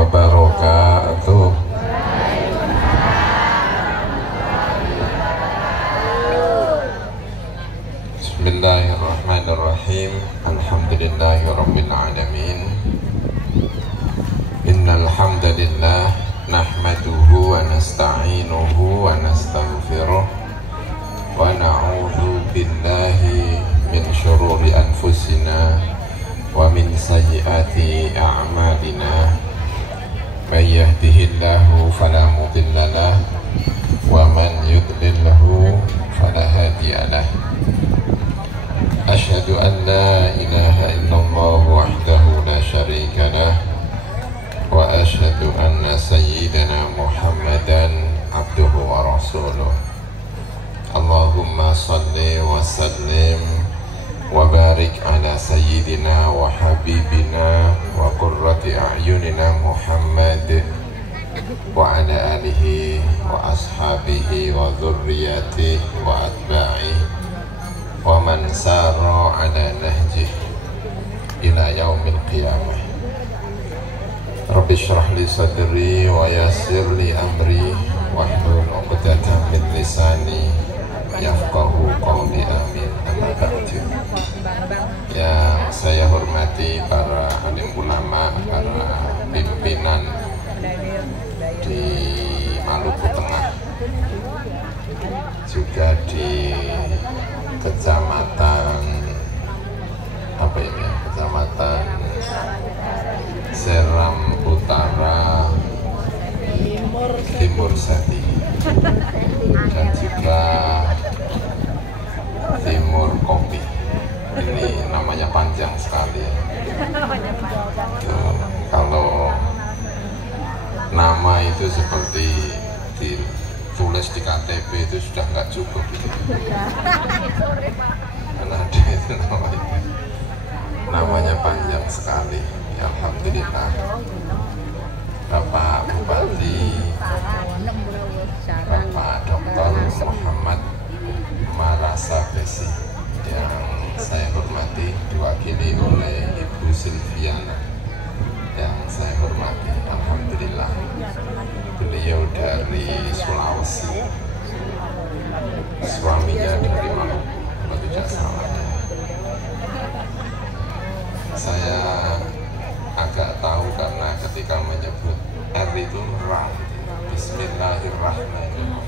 wabarakatuh. Bismillahirrahmanirrahim. Alhamdulillahirabbil alamin. Innal hamdalillah nahmaduhu wa nasta'inuhu wa nastaghfiruh wa na'udzu billahi min syururi anfusina wa min sayyiati a'malina. May yahdihillahu fala mudilla lahu wa man yudlilhu fala hadiya lahu. Asyhadu an la ilaha illallah wahdahu la syarika lah wa asyhadu anna sayyidana Muhammadan abduhu wa rasuluh. Allahumma salli wa sallim wa barik ala sayyidina wa habibina wa qurrati a'yunina Muhammad wa ala alihi wa ashabihi wa dhurriyyatihi wa atba'ihi wa man sara ala nahjihi ila yaumil qiyamah. Rabbi shrah li sadri wa yassir li amri wahlul 'uqdatam min lisani yafqahu qawli, amin. Amma ba'du. Yang saya hormati para alim ulama, para pimpinan di Maluku Tengah, juga di kecamatan Kecamatan Seram Utara Timur Sati, dan juga Timur Kopi. Ini namanya panjang sekali. Kalau nama itu seperti ditulis di KTP itu sudah nggak cukup gitu. Karena ada itu namanya panjang sekali. Alhamdulillah, Bapak Bupati, Bapak Dr. Muhammad Marasa Besi, yang saya hormati, diwakili oleh Ibu Silviana yang saya hormati. Alhamdulillah, beliau dari Sulawesi, suaminya dari Maluku kalau tidak salah. Saya agak tahu karena ketika menyebut R itu Ra, Bismillahirrahmanirrahim.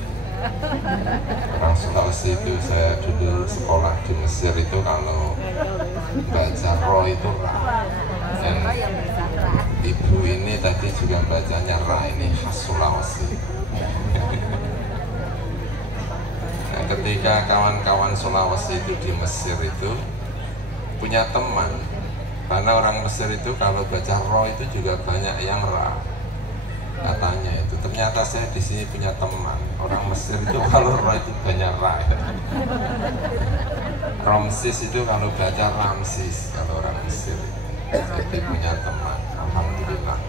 Orang Sulawesi itu, saya dulu sekolah di Mesir itu kalau baca Ro itu Ra, dan ibu ini tadi juga bacanya Ra, ini khas Sulawesi. Nah, ketika kawan-kawan Sulawesi itu di Mesir itu punya teman, karena orang Mesir itu kalau baca Ro itu juga banyak yang Ra, katanya itu. Ternyata saya di sini punya teman orang Mesir itu kalau Ro itu banyak Ra. Ramsis itu kalau baca Ramsis kalau orang Mesir. Jadi punya teman. Alhamdulillah.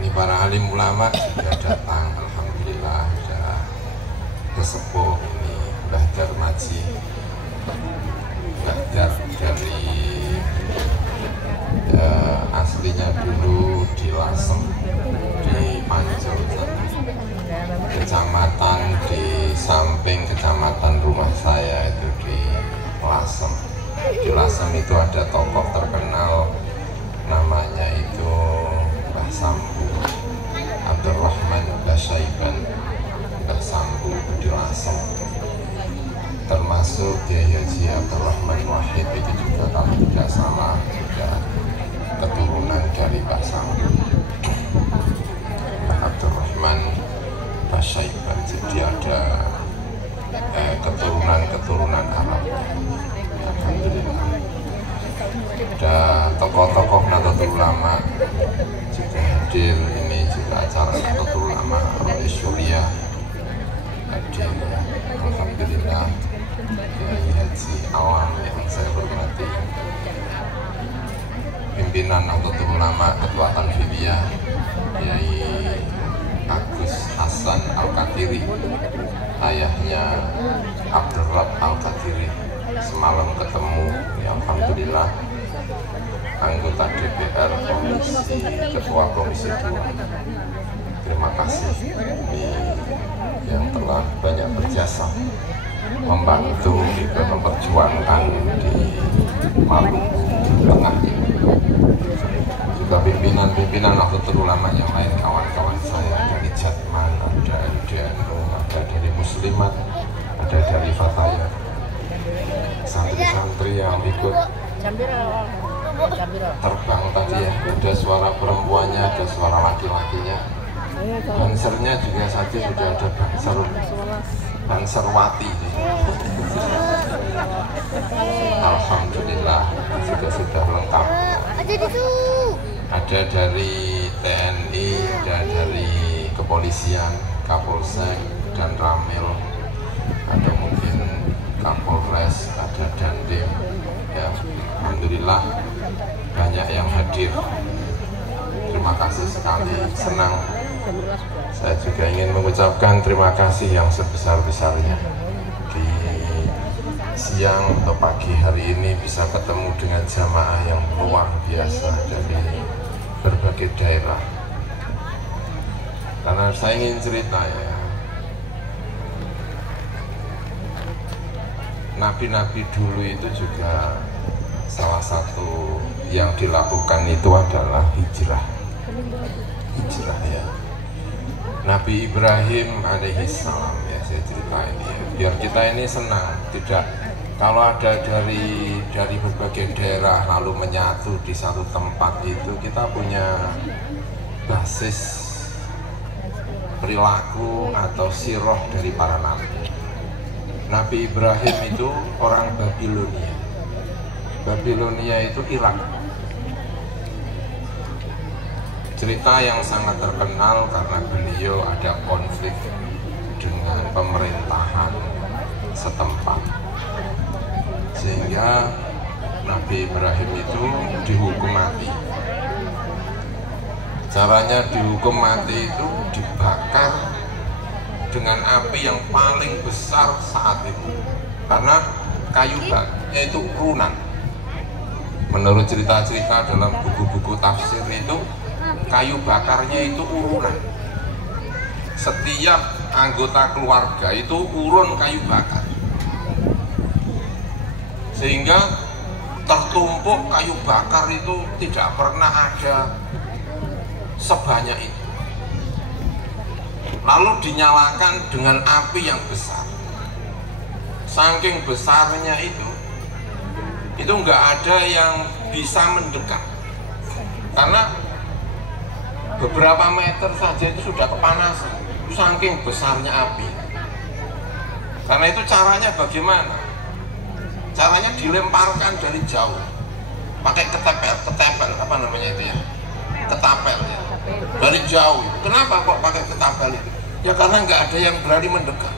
Ini para alim ulama sudah datang. Alhamdulillah, sudah kesepuh ini belajar maji, belajar dari aslinya dulu di Lasem, di Pancur, kecamatan di samping kecamatan rumah saya itu di Lasem. Di Lasem itu ada tokoh terkenal namanya itu Mbah Sambu, Abdurrahman Basyaiban, Mbah Sambu di Lasem. Termasuk Kiai Haji Abdurrahman Wahid itu juga kalau tidak salah juga keturunan dari Mbah Sambu, Mbah Abdurrahman Basyaiban. Jadi ada keturunan Arab. Alhamdulillah. Ada tokoh-tokoh Nahdlatul Ulama juga hadir. Ini juga acara Nahdlatul Ulama Rois Syuriah hadir. Alhamdulillah. Kiai Haji Awam yang saya hormati, pimpinan Nahdlatul Ulama Ketua Tanfidiyah Kiai Agus Hasan Al-Qadiri, ayahnya Abdul Rabb Al-Qadiri, semalam ketemu ya, alhamdulillah. anggota DPR Ketua Komisi 2. Terima kasih yang telah banyak berjasa membantu kita memperjuangkan di Maluku Tengah ini. Juga pimpinan-pimpinan Nahdlatul Ulama yang lain, kawan-kawan saya dari Jatman, ada LDNU, ada dari Muslimat, ada dari Fatayat, santri-santri yang ikut terbang tadi ya, ada suara perempuannya, ada suara laki-lakinya. Bansernya juga saja sudah ada Banserwati. Alhamdulillah sudah lengkap. Ada dari TNI, ada dari kepolisian, Kapolsek dan Ramil, ada mungkin Kapolres, ada Dandim. Ya, alhamdulillah banyak yang hadir. Terima kasih sekali, senang. Saya juga ingin mengucapkan terima kasih yang sebesar-besarnya. Di siang atau pagi hari ini bisa ketemu dengan jamaah yang luar biasa dari berbagai daerah. Karena saya ingin cerita ya, nabi-nabi dulu itu juga salah satu yang dilakukan itu adalah hijrah ya. Nabi Ibrahim alaihissalam ya, saya ceritain ya, biar kita ini senang, tidak kalau ada dari berbagai daerah lalu menyatu di satu tempat itu, kita punya basis perilaku atau sirah dari para nabi. Nabi Ibrahim itu orang Babilonia. Babilonia itu Irak. Cerita yang sangat terkenal karena beliau ada konflik dengan pemerintahan setempat, sehingga Nabi Ibrahim itu dihukum mati. Caranya dihukum mati itu dibakar dengan api yang paling besar saat itu, karena kayu bakarnya itu urunan. Menurut cerita-cerita dalam buku-buku tafsir itu, kayu bakarnya itu urunan. Setiap anggota keluarga itu urun kayu bakar, sehingga tertumpuk kayu bakar itu tidak pernah ada sebanyak itu. Lalu dinyalakan dengan api yang besar. Saking besarnya itu nggak ada yang bisa mendekat, karena beberapa meter saja itu sudah kepanasan, saking besarnya api. Karena itu caranya bagaimana? Caranya dilemparkan dari jauh, pakai ketapel apa namanya itu ya, ketapel ya, dari jauh. Kenapa kok pakai ketapel itu? Ya karena nggak ada yang berani mendekat,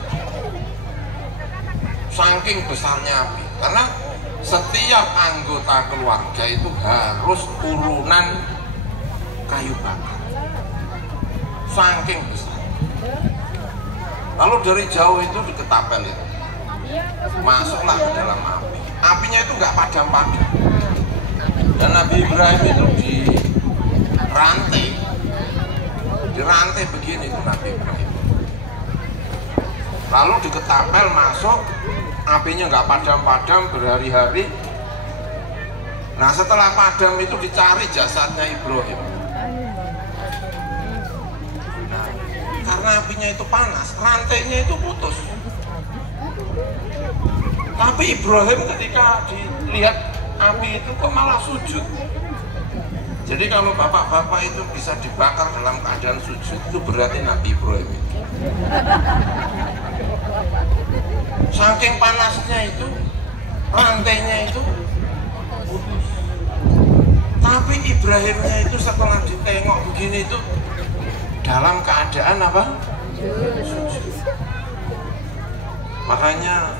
saking besarnya api. Karena setiap anggota keluarga itu harus urunan kayu bakar, saking besar. Lalu dari jauh itu diketapel itu, masuklah ke dalam api. Apinya itu nggak padam-padam. Dan Nabi Ibrahim itu dirantai begini itu Nabi Ibrahim. Lalu diketapel masuk, apinya nggak padam-padam berhari-hari. Nah setelah padam itu dicari jasadnya Ibrahim. Nah, karena apinya itu panas, rantainya itu putus. Tapi Ibrahim ketika dilihat api itu kok malah sujud. Jadi kalau bapak-bapak itu bisa dibakar dalam keadaan sujud, itu berarti Nabi Ibrahim itu. Saking panasnya itu, rantainya itu putus. Tapi Ibrahimnya itu setelah ditengok begini itu dalam keadaan apa? Sujud. Makanya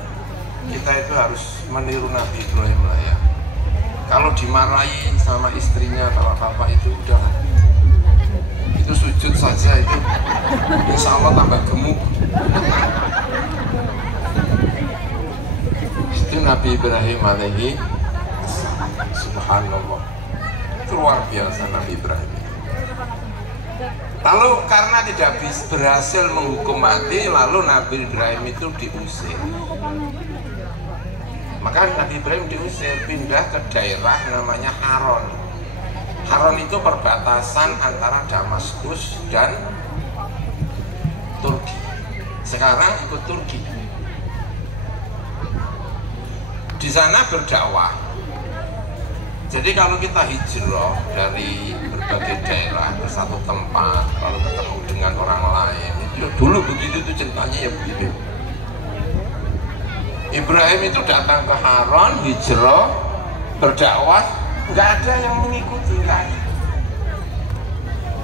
kita itu harus meniru Nabi Ibrahim lah ya. Kalau dimarahi sama istrinya, kalau bapak itu udah, itu sujud saja itu, insya Allah tambah gemuk. Itu Nabi Ibrahim alaihi subhanallah. Itu luar biasa Nabi Ibrahim. Lalu karena tidak berhasil menghukum mati, lalu Nabi Ibrahim itu diusir. Maka Nabi Ibrahim diusir, pindah ke daerah namanya Haron. Haron itu perbatasan antara Damaskus dan Turki. Sekarang ikut Turki. Di sana berdakwah. Jadi kalau kita hijrah dari berbagai daerah ke satu tempat, lalu ketemu dengan orang lain, itu dulu begitu tuh ceritanya ya begitu. Ibrahim itu datang ke Haron, hijrah, berdakwah, nggak ada yang mengikuti, nggak ada.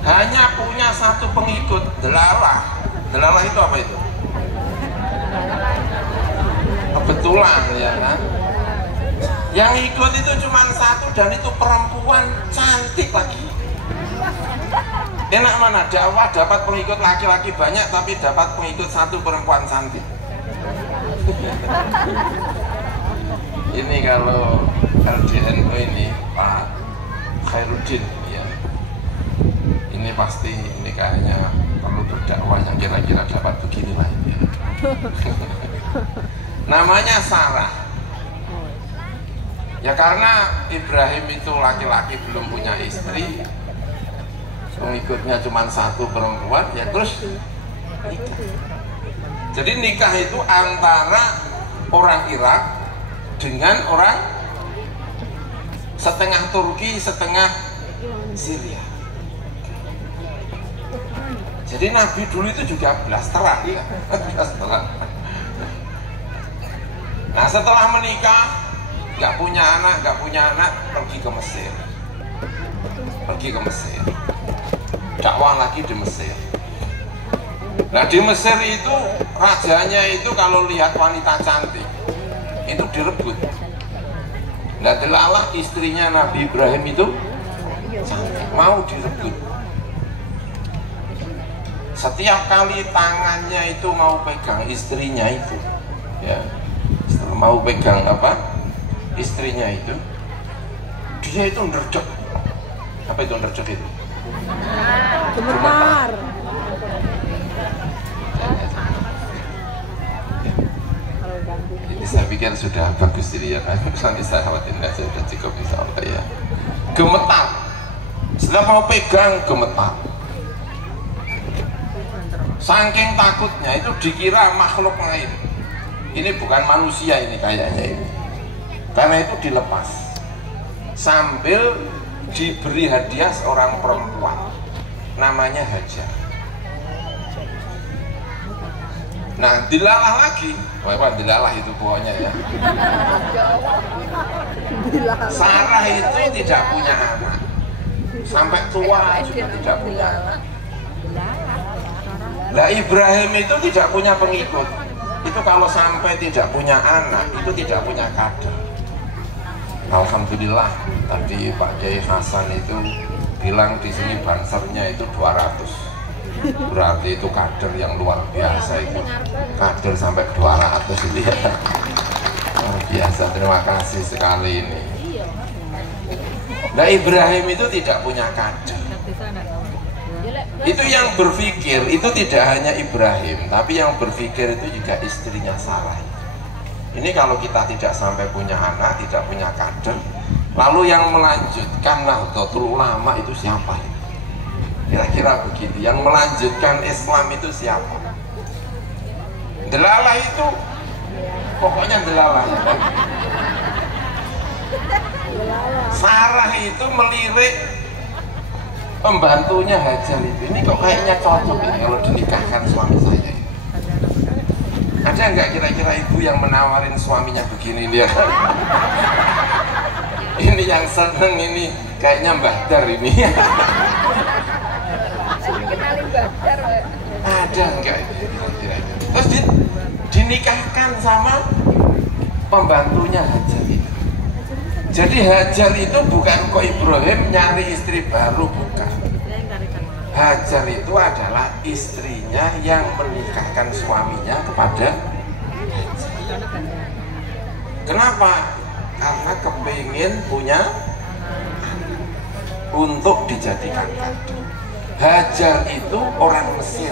Hanya punya satu pengikut, Delalah. Delalah itu apa itu? Kebetulan ya kan? Yang ikut itu cuma satu dan itu perempuan cantik lagi. Enak mana? Dakwah dapat pengikut laki-laki banyak tapi dapat pengikut satu perempuan cantik. Ini kalau LDNU ini Pak Khairuddin ya, ini pasti ini kayaknya perlu berdakwah yang kira-kira dapat beginilah ya. Namanya Sarah. Ya karena Ibrahim itu laki-laki belum punya istri, pengikutnya cuma satu perempuan, ya terus nikah. Jadi nikah itu antara orang Irak dengan orang setengah Turki, setengah Syria. Jadi Nabi dulu itu juga blasteran ya, blasteran. Nah setelah menikah, nggak punya anak, pergi ke Mesir. Pergi ke Mesir. Dakwah lagi di Mesir. Nah di Mesir itu rajanya itu kalau lihat wanita cantik itu direbut. Nah Delalah istrinya Nabi Ibrahim itu mau direbut. Setiap kali tangannya itu mau pegang istrinya itu, ya, mau pegang apa? Istrinya itu, dia itu nerdek. Apa itu nerdek itu? Gemetar. Ini saya pikir sudah bagus ini ya kan. Nanti saya khawatir aja sudah cukup insya Allah ya. Gemetar. Setelah mau pegang gemetar. Saking takutnya itu dikira makhluk lain. Ini bukan manusia ini kayaknya ini. Karena itu dilepas sambil diberi hadiah seorang perempuan namanya Hajar. Nah dilalah lagi, wah dilalah itu pokoknya ya. Sarah itu tidak punya anak, sampai tua juga tidak punya anak. Nah Ibrahim itu tidak punya pengikut. Itu kalau sampai tidak punya anak, itu tidak punya kader. Alhamdulillah tadi Pak Kiai Hasan itu bilang di sini bansernya itu 200. Berarti itu kader yang luar biasa itu. Kader sampai 200 itu ya. Luar biasa, terima kasih sekali ini. Nah Ibrahim itu tidak punya kader. Itu yang berpikir itu tidak hanya Ibrahim, tapi yang berpikir itu juga istrinya Sarah. Ini kalau kita tidak sampai punya anak, tidak punya kader, lalu yang melanjutkan Nahdlatul Ulama itu siapa? Kira-kira begitu. Yang melanjutkan Islam itu siapa? Delalah itu, pokoknya Delalah ya kan? Sarah itu melirik pembantunya Hajar itu. Ini kok kayaknya cocok ini kalau dinikahkan suami saya. Ada nggak kira-kira ibu yang menawarin suaminya begini dia? Ini yang seneng ini kayaknya Mbah Dar ini. Ada nggak? Terus dinikahkan sama pembantunya Hajar itu. Jadi Hajar itu bukan kok Ibrahim nyari istri baru, bukan. Hajar itu adalah istrinya yang menikahkan suaminya kepada Hajar. Kenapa? Karena kepingin punya. untuk dijadikan kado. Hajar itu orang Mesir.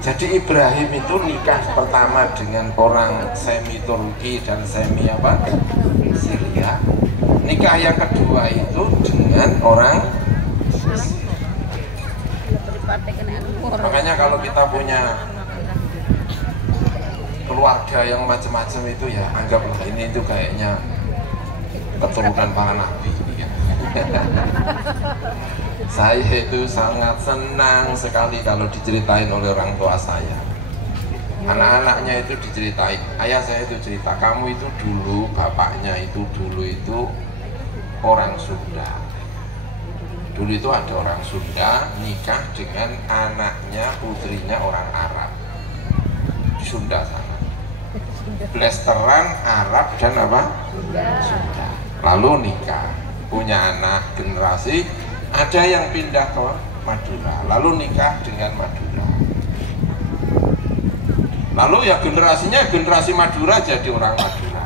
Jadi Ibrahim itu nikah pertama dengan orang semi Turki dan semi apa? Syria. Nikah yang kedua itu dengan orang Mesir. Makanya kalau kita punya keluarga yang macam-macam itu ya anggaplah ini itu kayaknya keturunan para nabi. Saya itu sangat senang sekali kalau diceritain oleh orang tua saya. Anak-anaknya itu diceritain, ayah saya itu cerita, kamu itu dulu, bapaknya itu dulu itu orang Sunda. Dulu itu ada orang Sunda nikah dengan anaknya, putrinya orang Arab di Sunda sana. Blasteran Arab dan apa? Sunda. Lalu nikah, punya anak generasi. Ada yang pindah ke Madura, lalu nikah dengan Madura. Lalu ya generasinya generasi Madura jadi orang Madura.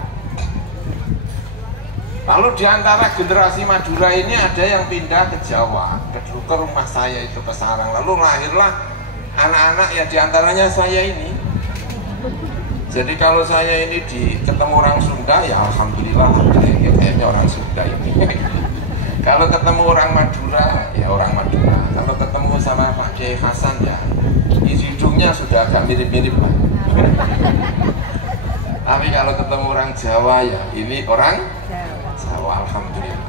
Lalu diantara generasi Madura ini ada yang pindah ke Jawa, ke rumah saya itu ke Sarang. Lalu lahirlah anak-anak ya diantaranya saya ini. Jadi kalau saya ini ketemu orang Sunda ya alhamdulillah kayaknya orang Sunda ini. Kalau ketemu orang Madura, ya orang Madura. Kalau ketemu sama Pak Kiai Hasan ya, hidungnya sudah agak mirip-mirip Pak. Tapi kalau ketemu orang Jawa ya, ini orang Jawa, alhamdulillah.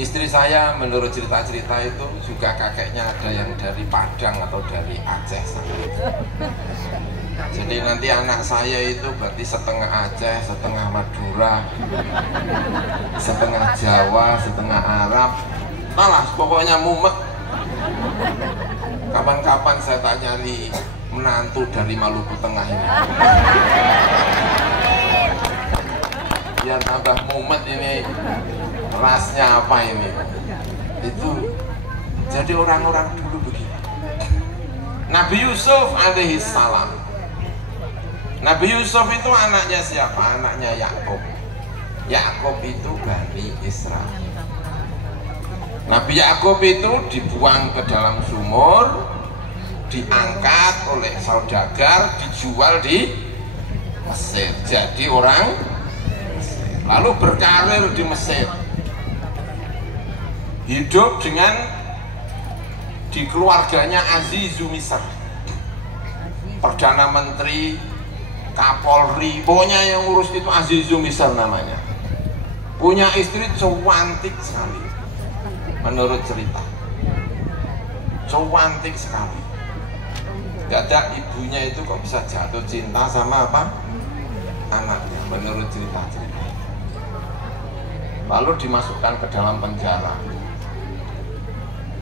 Istri saya menurut cerita-cerita itu juga kakeknya ada yang dari Padang atau dari Aceh sana. Jadi nanti anak saya itu berarti setengah Aceh, setengah Madura, setengah Jawa, setengah Arab. Malah pokoknya mumet. Kapan-kapan saya tak nyari menantu dari Maluku Tengah ini. Biar tambah mumet ini, rasnya apa ini? Itu jadi orang-orang dulu begitu. Nabi Yusuf alaihi salam. Nabi Yusuf itu anaknya siapa? Anaknya Yakub. Yakub itu Bani Israel. Nabi Yakub itu dibuang ke dalam sumur, diangkat oleh saudagar, dijual di Mesir. Jadi orang Mesir. Lalu berkarir di Mesir. Hidup dengan di keluarganya Azizu Misr. Perdana Menteri, Kapolri, pokoknya yang ngurus itu Azizu Misr namanya. Punya istri cantik sekali, menurut cerita. Cantik sekali. Gak ada ibunya itu kok bisa jatuh cinta sama apa? Anaknya, menurut cerita-cerita. Lalu dimasukkan ke dalam penjara.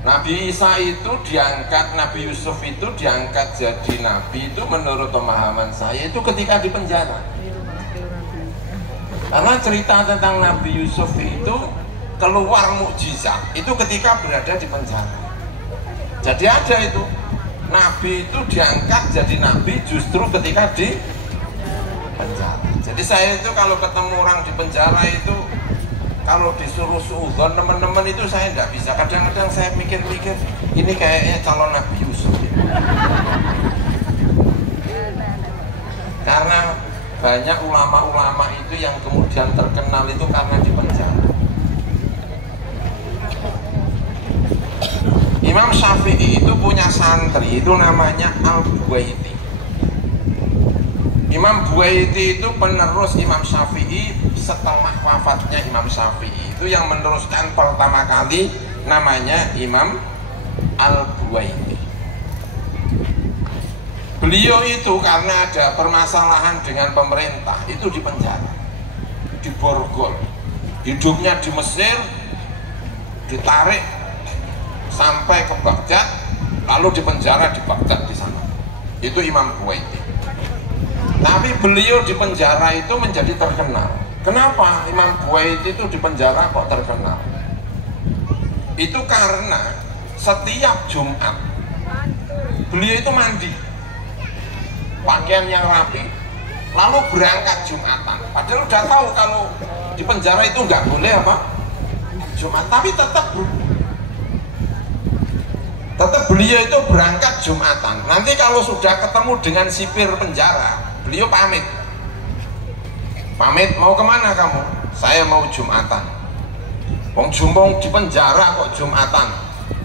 Nabi Isa itu diangkat, Nabi Yusuf itu diangkat jadi nabi itu menurut pemahaman saya itu ketika di penjara. Karena cerita tentang Nabi Yusuf itu keluar mukjizat itu ketika berada di penjara. Jadi ada itu nabi itu diangkat jadi nabi justru ketika di penjara. Jadi saya itu kalau ketemu orang di penjara itu kalau disuruh suudzon teman-teman itu saya nggak bisa. Kadang-kadang saya mikir-mikir ini kayaknya calon Nabi Yusuf ya. Karena banyak ulama-ulama itu yang kemudian terkenal itu karena di penjara. Imam Syafi'i itu punya santri itu namanya Al-Buwaiti. Imam Buwaiti itu penerus Imam Syafi'i setelah wafatnya Imam Syafi'i. Itu yang meneruskan pertama kali namanya Imam Al-Buwaiti. Beliau itu karena ada permasalahan dengan pemerintah itu dipenjara, diborgol. Hidupnya di Mesir, ditarik sampai ke Baghdad, lalu dipenjara di Baghdad di sana. Itu Imam Buwaiti. Tapi beliau di penjara itu menjadi terkenal. Kenapa Imam Buwaiti itu di penjara kok terkenal? Itu karena setiap Jumat beliau itu mandi, pakaian yang rapi, lalu berangkat Jumatan. Padahal udah tahu kalau di penjara itu nggak boleh apa? Jumat, tapi tetap beliau itu berangkat Jumatan. Nanti kalau sudah ketemu dengan sipir penjara, beliau pamit mau kemana kamu? Saya mau Jumatan. Wong Jumbong di penjara kok Jumatan,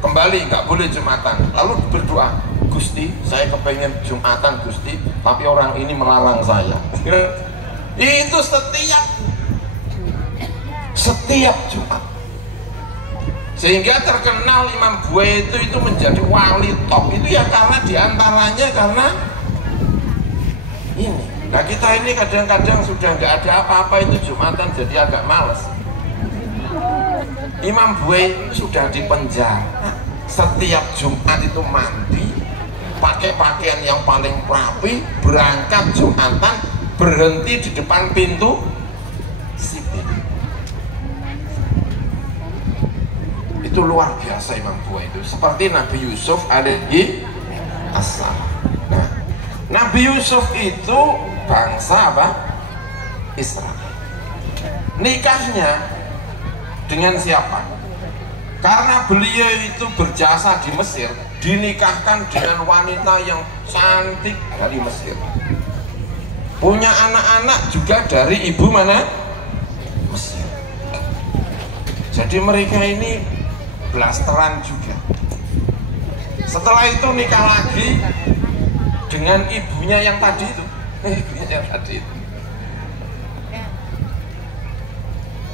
kembali nggak boleh Jumatan. Lalu berdoa, Gusti saya kepengen Jumatan Gusti, tapi orang ini melarang saya. Itu setiap Jumat, sehingga terkenal Imam Buai itu menjadi wali top itu ya karena diantaranya karena ini. Nah kita ini kadang-kadang sudah nggak ada apa-apa itu Jumatan jadi agak males. Imam Buai sudah di penjara, setiap Jumat itu mandi, pakai pakaian yang paling rapi, berangkat Jumatan, berhenti di depan pintu sipil. Itu luar biasa Imam Buai itu, seperti Nabi Yusuf alaihi assalam. Nah, Nabi Yusuf itu bangsa apa? Israel. Nikahnya dengan siapa? Karena beliau itu berjasa di Mesir, dinikahkan dengan wanita yang cantik dari Mesir. Punya anak-anak juga dari ibu mana? Mesir. Jadi mereka ini blasteran juga. Setelah itu nikah lagi dengan ibunya yang tadi itu.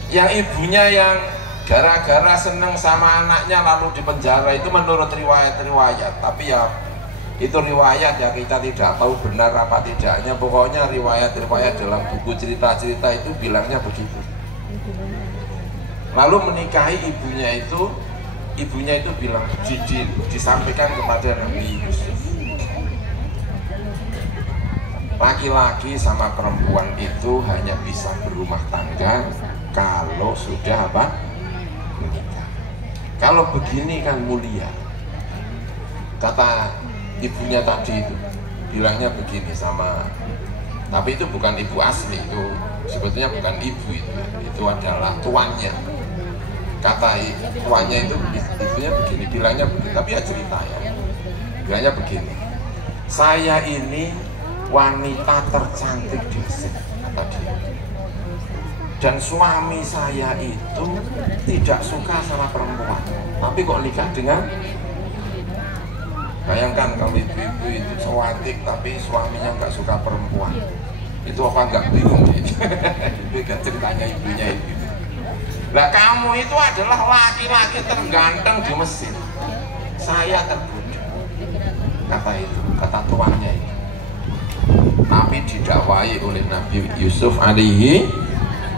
Yang ibunya yang gara-gara seneng sama anaknya lalu dipenjara itu menurut riwayat-riwayat, tapi ya itu riwayat ya kita tidak tahu benar apa tidaknya. Pokoknya riwayat-riwayat dalam buku cerita-cerita itu bilangnya begitu. Lalu menikahi ibunya itu bilang disampaikan kepada Nabi Yusuf, laki-laki sama perempuan itu hanya bisa berumah tangga kalau sudah apa? Menikah. Kalau begini kan mulia. Kata ibunya tadi itu, bilangnya begini sama, tapi itu bukan ibu asli, itu sebetulnya bukan ibu itu adalah tuannya. Kata tuannya itu ibunya begini, bilangnya begini, tapi ya cerita ya. Bilangnya begini, saya ini wanita tercantik di Mesir, kata dia. Dan suami saya itu tidak suka sama perempuan, tapi kok nikah dengan, bayangkan kalau ibu-ibu itu cantik tapi suaminya nggak suka perempuan, itu apa nggak bingung gitu? Itu kan ceritanya ibunya itu. Nah kamu itu adalah laki-laki terganteng di Mesir, saya tergoda, kata tuannya itu. Tapi didakwai oleh Nabi Yusuf alaihi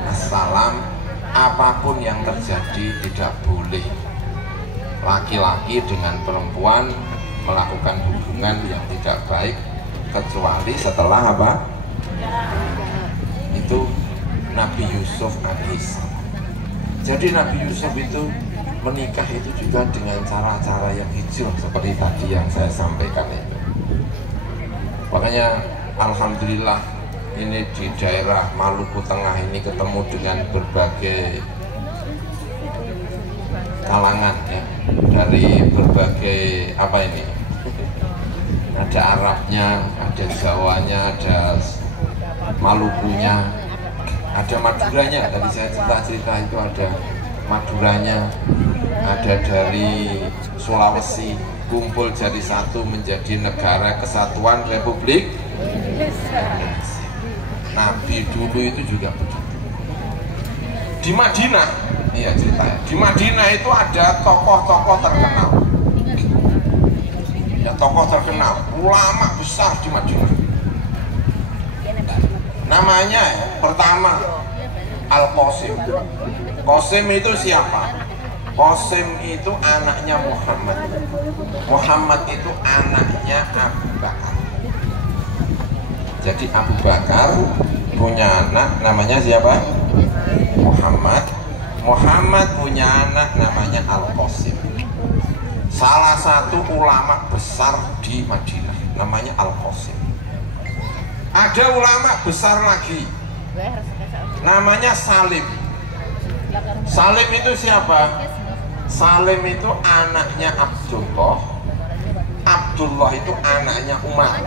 assalam, apapun yang terjadi tidak boleh laki-laki dengan perempuan melakukan hubungan yang tidak baik kecuali setelah apa? Itu Nabi Yusuf alaihissalam. Jadi Nabi Yusuf itu menikah itu juga dengan cara-cara yang hijrah seperti tadi yang saya sampaikan itu. Makanya alhamdulillah ini di daerah Maluku Tengah ini ketemu dengan berbagai kalangan ya, dari berbagai apa ini, ada Arabnya, ada Jawanya, ada Malukunya, ada Maduranya. Tadi saya cerita itu ada Maduranya, ada dari Sulawesi, kumpul jadi satu menjadi Negara Kesatuan Republik Indonesia. Nabi dulu itu juga begitu. Di Madinah, iya ceritanya. Di Madinah itu ada tokoh-tokoh terkenal. Ya tokoh terkenal, ulama besar di Madinah. Namanya pertama Al-Qasim. Qasim itu siapa? Qasim itu anaknya Muhammad. Muhammad itu anaknya Abu Bakar. Jadi Abu Bakar punya anak namanya siapa? Muhammad. Muhammad punya anak namanya Al-Qasim. Salah satu ulama besar di Madinah namanya Al-Qasim. Ada ulama besar lagi namanya Salim. Salim itu siapa? Salim itu anaknya Abdullah. Abdullah itu anaknya Umar.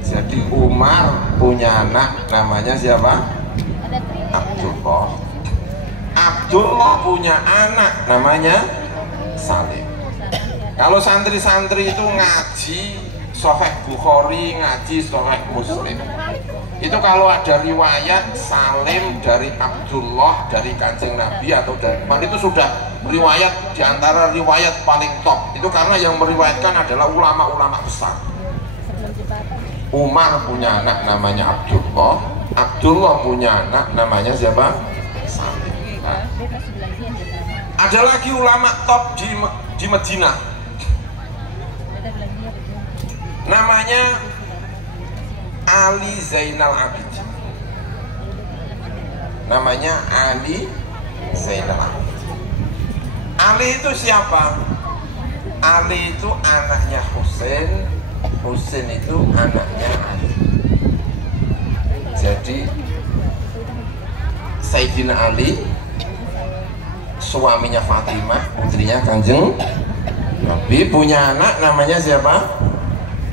Jadi Umar punya anak namanya siapa? Abdullah. Abdullah punya anak namanya Salim. Kalau santri-santri itu ngaji Sahih Bukhari, ngaji Sahih Muslim, itu kalau ada riwayat Salim dari Abdullah dari Kanjeng Nabi atau dari mana, itu sudah riwayat diantara riwayat paling top. Itu karena yang meriwayatkan adalah ulama-ulama besar. Umar punya anak namanya Abdullah, Abdullah punya anak namanya siapa? Salim. Nah, ada lagi ulama top di Madinah, namanya Ali Zainal Abidin. Namanya Ali Zainal Abidin. Ali itu siapa? Ali itu anaknya Husain, Husain itu anaknya Ali. Jadi Sayyidina Ali suaminya Fatimah, putrinya Kanjeng Nabi, punya anak namanya siapa?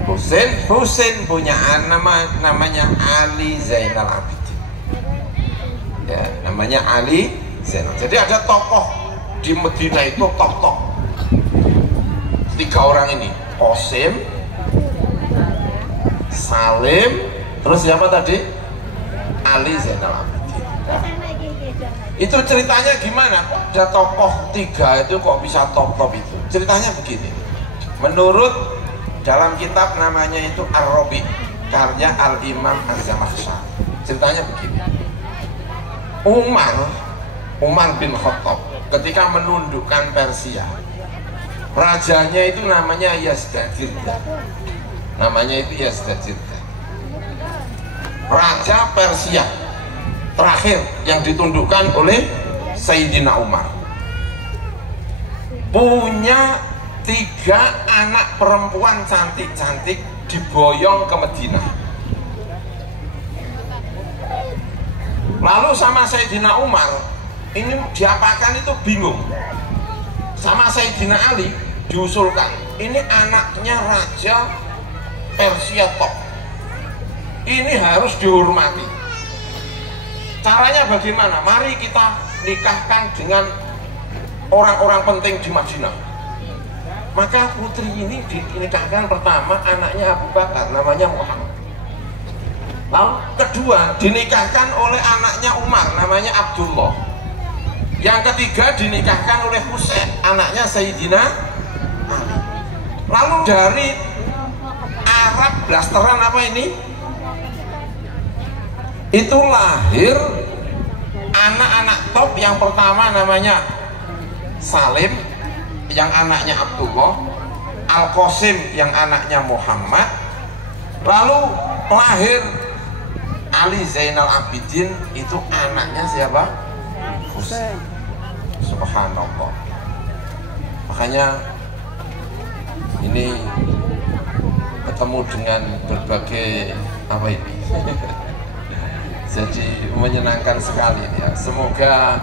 Husain. Husain punya anak namanya Ali Zainal Abidin. Ya, namanya Ali Zainal. Jadi ada tokoh di Madinah itu top-top. 3 orang ini, Qasim, Salim, terus siapa tadi? Ali Zainal Abidin. Nah, itu ceritanya gimana? Ada tokoh 3 itu kok bisa top-top itu? Ceritanya begini. Menurut dalam kitab namanya itu Ar-Rabi, karya Al-Imam Az-Zamakhsyari. Ceritanya begini. Umar bin Khattab ketika menundukkan Persia, rajanya itu namanya Yazdadzirda. Namanya itu Yazdadzirda. Raja Persia terakhir yang ditundukkan oleh Sayyidina Umar. Punya 3 anak perempuan cantik-cantik diboyong ke Madinah. Lalu sama Sayyidina Umar ini diapakan itu bingung. Sama Sayyidina Ali diusulkan, ini anaknya Raja Persia top, ini harus dihormati. Caranya bagaimana? Mari kita nikahkan dengan orang-orang penting di Madinah. Maka putri ini dinikahkan pertama anaknya Abu Bakar namanya Muhammad. Lalu kedua dinikahkan oleh anaknya Umar namanya Abdullah. Yang ketiga dinikahkan oleh Husain anaknya Sayyidina Ali. Lalu dari Arab blasteran apa ini? Itu lahir anak-anak top. Yang pertama namanya Salim, yang anaknya Abdullah, Al-Qasim yang anaknya Muhammad, lalu lahir Ali Zainal Abidin, itu anaknya siapa? Husain. Subhanallah. Makanya ini ketemu dengan berbagai apa ini jadi menyenangkan sekali ya. Semoga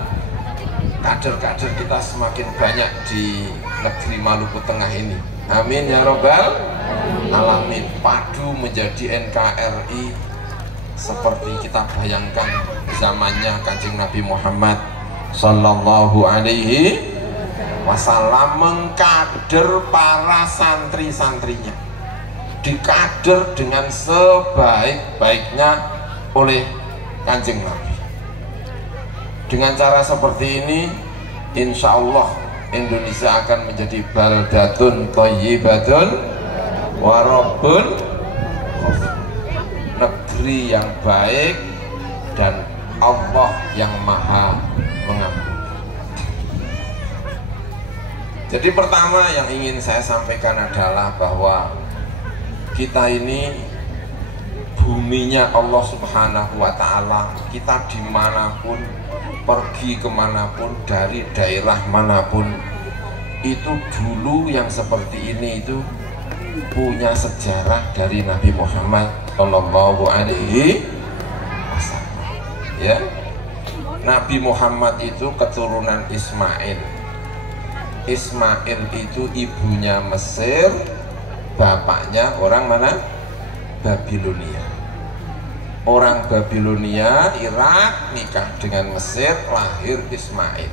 kader-kader kita semakin banyak di negeri Maluku Tengah ini. Amin ya robbal alamin. Padu menjadi NKRI seperti kita bayangkan zamannya Kanjeng Nabi Muhammad Sallallahu Alaihi Wasallam, mengkader para santri-santrinya, dikader dengan sebaik-baiknya oleh Kanjeng Nabi. Dengan cara seperti ini, insya Allah Indonesia akan menjadi baldatun thayyibatun wa rabbun ghafur, negeri yang baik dan Allah yang maha mengampuni. Jadi pertama yang ingin saya sampaikan adalah bahwa kita ini buminya Allah Subhanahu wa Ta'ala. Kita dimanapun, pergi kemanapun, dari daerah manapun, itu dulu yang seperti ini itu punya sejarah dari Nabi Muhammad Sallallahu Alaihi Wasallam. Ya, Nabi Muhammad itu keturunan Ismail. Ismail itu ibunya Mesir, bapaknya orang mana? Babilonia. Orang Babilonia, Irak, nikah dengan Mesir, lahir Ismail.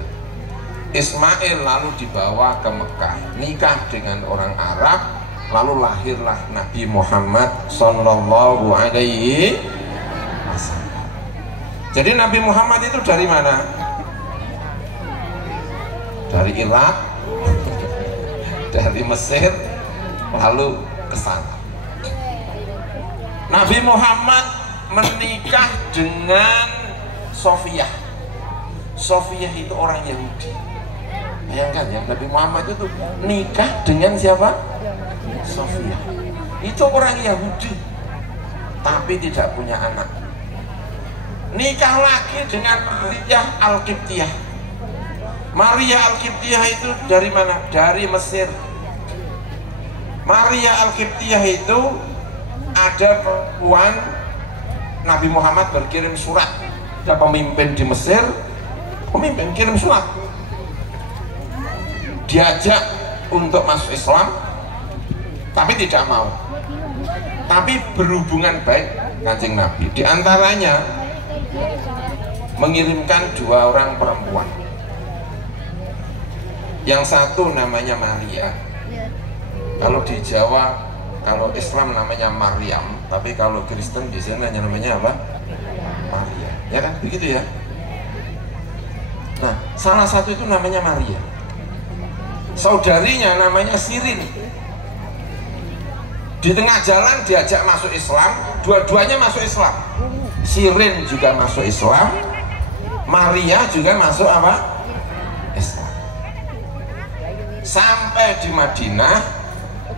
Ismail lalu dibawa ke Mekah, nikah dengan orang Arab, lalu lahirlah Nabi Muhammad Sallallahu Alaihi Wasallam. Jadi Nabi Muhammad itu dari mana? Dari Irak, dari Mesir, lalu ke sana. Nabi Muhammad menikah dengan Sofiyah. Sofiyah itu orang Yahudi. Bayangkan ya, Nabi Muhammad itu nikah dengan siapa? Sofiyah. Itu orang Yahudi, tapi tidak punya anak. Nikah lagi dengan Maria Al-Qibtiyah. Maria Al-Qibtiyah itu dari mana? Dari Mesir. Maria Al-Qibtiyah itu ada perempuan, Nabi Muhammad berkirim surat, ada pemimpin di Mesir, pemimpin kirim surat, diajak untuk masuk Islam, tapi tidak mau. Tapi berhubungan baik Kanjeng Nabi. Di antaranya mengirimkan 2 orang perempuan. Yang satu namanya Maria. Kalau di Jawa, kalau Islam namanya Maryam, tapi kalau Kristen di sini namanya apa? Maria. Ya kan? Begitu ya. Nah, salah satu itu namanya Maria. Saudarinya namanya Sirin. Di tengah jalan diajak masuk Islam, dua-duanya masuk Islam. Sirin juga masuk Islam, Maria juga masuk apa? Islam. Sampai di Madinah,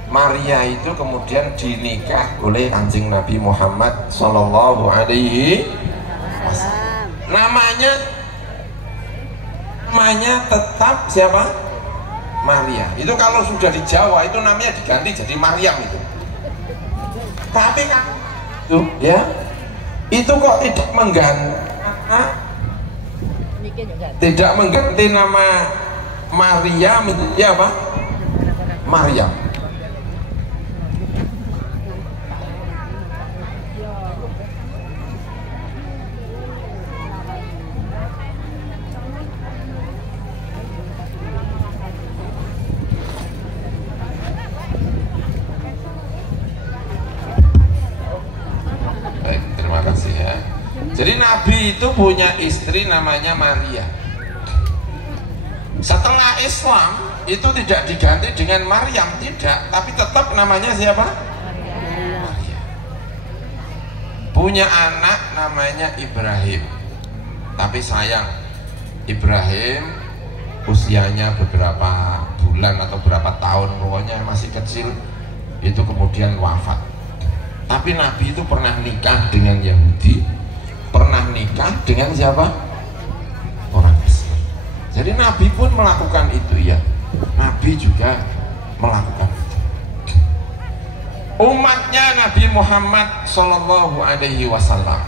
Maria itu kemudian dinikah oleh Kanjeng Nabi Muhammad Sallallahu Alaihi Wasallam. Namanya tetap siapa? Maria. Itu kalau sudah di Jawa itu namanya diganti jadi Maryam itu. Tapi kan tuh ya, itu kok tidak mengganti nama Maria menjadi apa? Maryam. Jadi Nabi itu punya istri namanya Maria. Setelah Islam itu tidak diganti dengan Maryam, tidak, tapi tetap namanya siapa? Maria. Punya anak namanya Ibrahim. Tapi sayang, Ibrahim usianya beberapa bulan atau berapa tahun, pokoknya masih kecil, itu kemudian wafat. Tapi Nabi itu pernah nikah dengan Yahudi, pernah nikah dengan siapa? Orang Islam. Jadi Nabi pun melakukan itu ya. Nabi juga melakukan itu. Umatnya Nabi Muhammad Sallallahu Alaihi Wasallam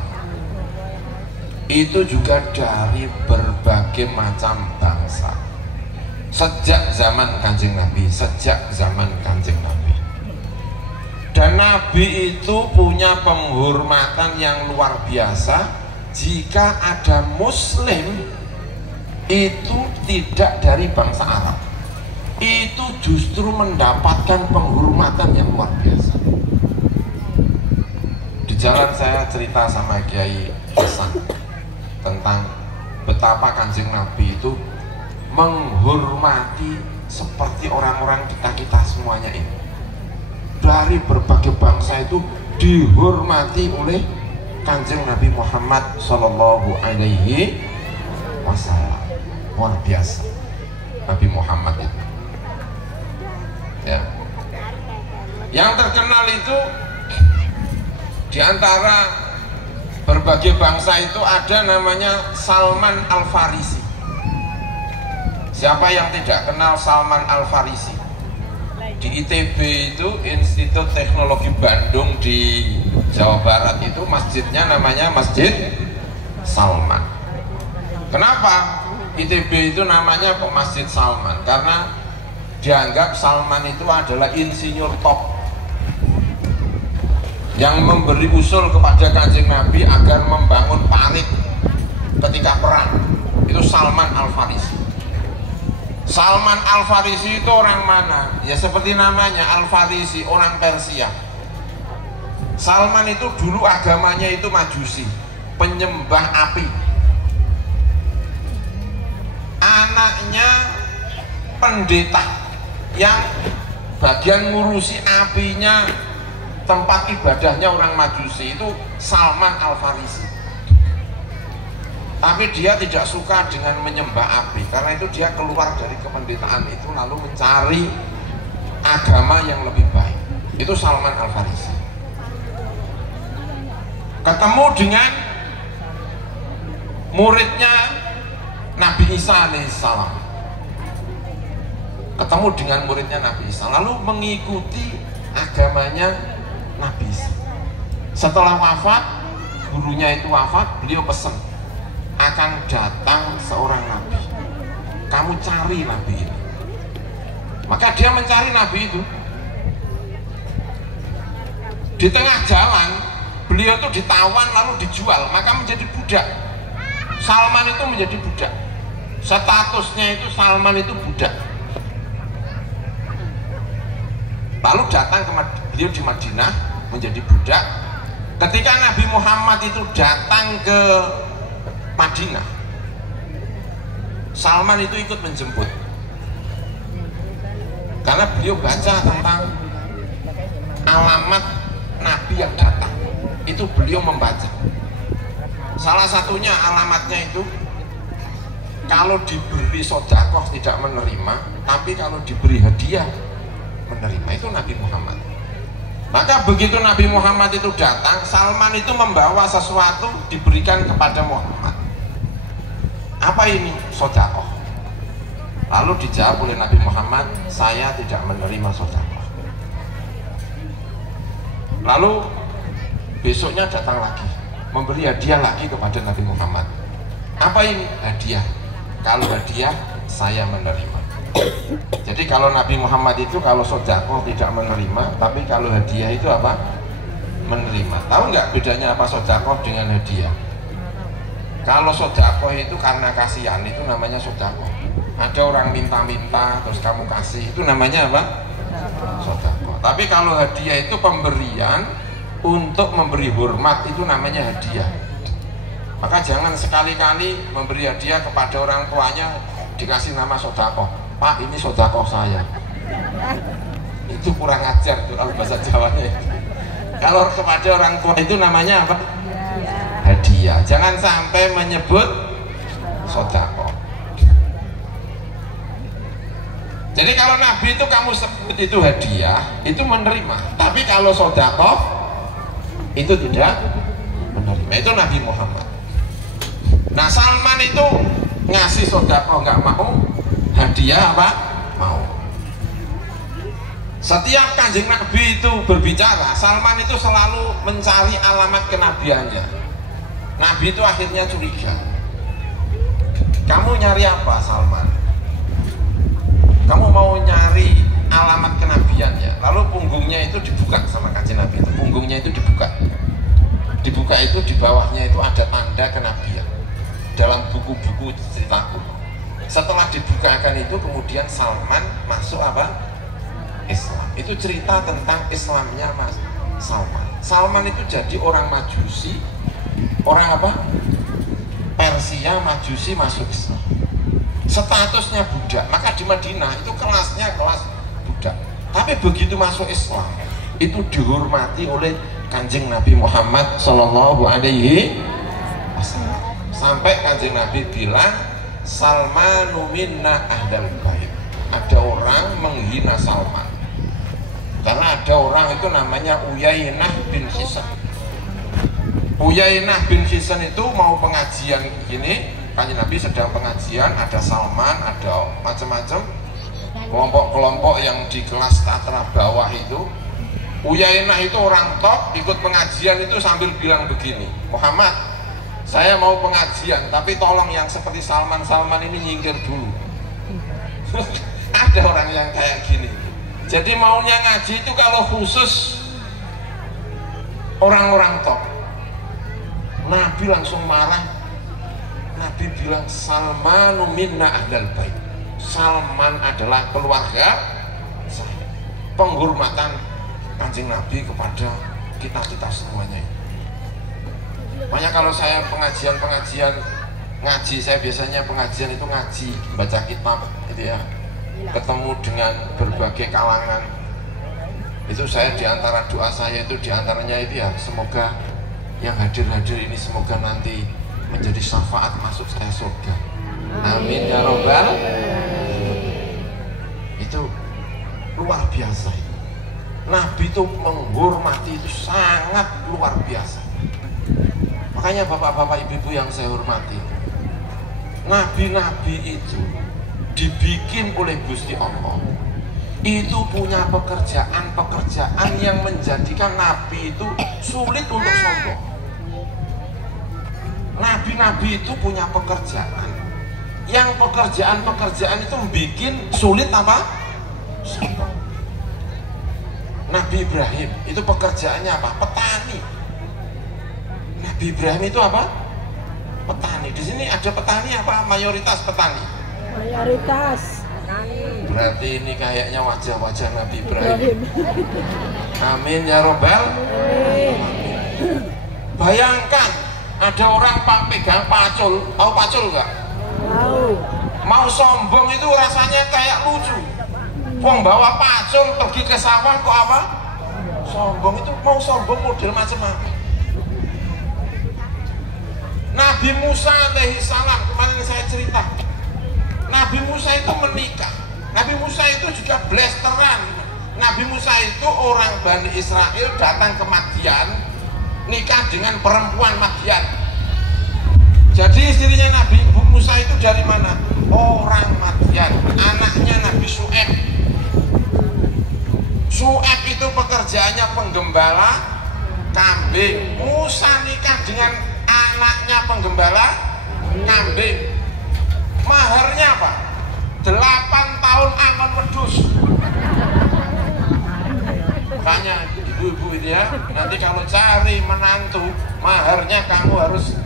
itu juga dari berbagai macam bangsa. Sejak zaman Kanjeng Nabi, Dan Nabi itu punya penghormatan yang luar biasa. Jika ada Muslim itu tidak dari bangsa Arab, itu justru mendapatkan penghormatan yang luar biasa. Di jalan saya cerita sama Kiai Hasan tentang betapa Kanjeng Nabi itu menghormati seperti orang-orang kita semuanya ini. Dari berbagai bangsa itu dihormati oleh Kanjeng Nabi Muhammad Sallallahu Alaihi Wasallam. Luar biasa Nabi Muhammad itu ya. Yang terkenal itu diantara berbagai bangsa itu ada namanya Salman Al-Farisi. Siapa yang tidak kenal Salman Al-Farisi? Di ITB itu, Institut Teknologi Bandung di Jawa Barat itu, masjidnya namanya Masjid Salman. Kenapa ITB itu namanya kok Masjid Salman? Karena dianggap Salman itu adalah insinyur top yang memberi usul kepada Kanjeng Nabi agar membangun parit ketika perang. Itu Salman Al-Farisi. Salman Al-Farisi itu orang mana? Ya seperti namanya, Al-Farisi, orang Persia. Salman itu dulu agamanya itu Majusi, penyembah api. Anaknya pendeta yang bagian ngurusi apinya tempat ibadahnya orang Majusi itu Salman Al-Farisi. Tapi dia tidak suka dengan menyembah api, karena itu dia keluar dari kependetaan itu lalu mencari agama yang lebih baik. Itu Salman Al-Farisi. Ketemu dengan muridnya Nabi Isa alaihissalam. Ketemu dengan muridnya Nabi Isa, lalu mengikuti agamanya Nabi Isa. Setelah wafat, gurunya itu wafat, beliau pesan, akan datang seorang nabi, kamu cari nabi ini. Maka dia mencari nabi itu. Di tengah jalan beliau itu ditawan lalu dijual, maka menjadi budak. Salman itu menjadi budak, statusnya itu Salman itu budak. Lalu datang ke beliau di Madinah menjadi budak. Ketika Nabi Muhammad itu datang ke Madinah, Salman itu ikut menjemput, karena beliau baca tentang alamat Nabi yang datang. Itu beliau membaca. Salah satunya alamatnya itu, kalau diberi sedekah tidak menerima, tapi kalau diberi hadiah menerima. Itu Nabi Muhammad. Maka begitu Nabi Muhammad itu datang, Salman itu membawa sesuatu diberikan kepada Muhammad. Apa ini? Sedekah. Lalu dijawab oleh Nabi Muhammad, saya tidak menerima sedekah. Lalu besoknya datang lagi, memberi hadiah lagi kepada Nabi Muhammad. Apa ini? Hadiah. Kalau hadiah saya menerima. Jadi kalau Nabi Muhammad itu kalau sedekah tidak menerima, tapi kalau hadiah itu apa? Menerima. Tahu nggak bedanya apa sedekah dengan hadiah? Kalau sedekah itu karena kasihan, itu namanya sedekah. Ada orang minta-minta terus kamu kasih, itu namanya apa? Sedekah. Tapi kalau hadiah itu pemberian untuk memberi hormat, itu namanya hadiah. Maka jangan sekali-kali memberi hadiah kepada orang tuanya dikasih nama sedekah. Pak, ini sedekah saya. Itu kurang ajar tuh kalau bahasa Jawanya. Kalau kepada orang tua itu namanya apa? Hadiah. Jangan sampai menyebut sedekah. Jadi kalau Nabi itu kamu sebut itu hadiah, itu menerima. Tapi kalau sedekah itu tidak menerima. Itu Nabi Muhammad. Nah, Salman itu ngasih sedekah nggak mau, hadiah apa? Mau. Setiap Kanjeng Nabi itu berbicara, Salman itu selalu mencari alamat kenabiannya. Nabi itu akhirnya curiga. Kamu nyari apa, Salman? Kamu mau nyari alamat kenabiannya. Lalu punggungnya itu dibuka sama Kanjeng Nabi itu. Punggungnya itu dibuka. Dibuka itu di bawahnya itu ada tanda kenabian dalam buku-buku ceritaku. Setelah dibukakan itu kemudian Salman masuk apa? Islam. Itu cerita tentang Islamnya Mas Salman. Salman itu jadi orang Majusi, orang apa? Persia, Majusi, masuk Islam. Statusnya budak. Maka di Madinah itu kelasnya kelas budak. Tapi begitu masuk Islam itu dihormati oleh Kanjeng Nabi Muhammad Sallallahu Alaihi Wasallam. Sampai Kanjeng Nabi bilang, Salmanu minna ahdal bait. Ada orang menghina Salman karena ada orang itu namanya Uyainah bin Hisan. Uyainah bin Hisan itu mau pengajian gini, Kanjeng Nabi sedang pengajian, ada Salman, ada macam-macam kelompok-kelompok yang di kelas tatra bawah itu. Uyainah itu orang top, ikut pengajian itu sambil bilang begini, Muhammad, saya mau pengajian, tapi tolong yang seperti Salman ini nyingkir dulu. Ada orang yang kayak gini. Jadi maunya ngaji itu kalau khusus orang-orang top. Nabi langsung marah. Nabi bilang Salmanu minna ahlal bait. Salman adalah keluarga saya. Penghormatan Kanjeng Nabi kepada kita semuanya. Makanya kalau saya pengajian ngaji, saya biasanya pengajian itu ngaji, baca kitab gitu ya, ketemu dengan berbagai kalangan. Itu saya diantara doa saya itu diantaranya itu ya, semoga yang hadir ini semoga nanti menjadi syafaat masuk saya surga. Amin ya robbal. Itu luar biasa. Nabi itu menghormati itu sangat luar biasa. Makanya bapak-bapak ibu-ibu yang saya hormati, nabi-nabi itu dibikin oleh Gusti Allah itu punya pekerjaan yang menjadikan nabi itu sulit untuk sombong. Nabi-nabi itu punya pekerjaan yang pekerjaan itu bikin sulit apa? Sombong. Nabi Ibrahim itu pekerjaannya apa? Petani. Nabi Ibrahim itu apa? Petani. Di sini ada petani apa? Mayoritas petani. Mayoritas. Berarti ini kayaknya wajah-wajah Nabi Ibrahim. Amin ya robbal. Bayangkan ada orang pegang pacul. Tahu pacul nggak? Tahu. Mau sombong itu rasanya kayak lucu. Wong bawa pacul pergi ke sawah kok apa? Sombong. Itu mau sombong model macam-macam. Nabi Musa alaihi salam, kemarin saya cerita, Nabi Musa itu menikah. Nabi Musa itu juga blasteran. Nabi Musa itu orang Bani Israel datang ke Madian, nikah dengan perempuan Madian. Jadi istrinya Nabi Musa itu dari mana? Orang Madian, anaknya Nabi Syuaib. Syuaib itu pekerjaannya penggembala kambing. Musa nikah dengan anaknya penggembala kambing. Maharnya apa? 8 tahun angon wedhus. Makanya ibu-ibu itu ya, nanti kalau cari menantu, maharnya kamu harus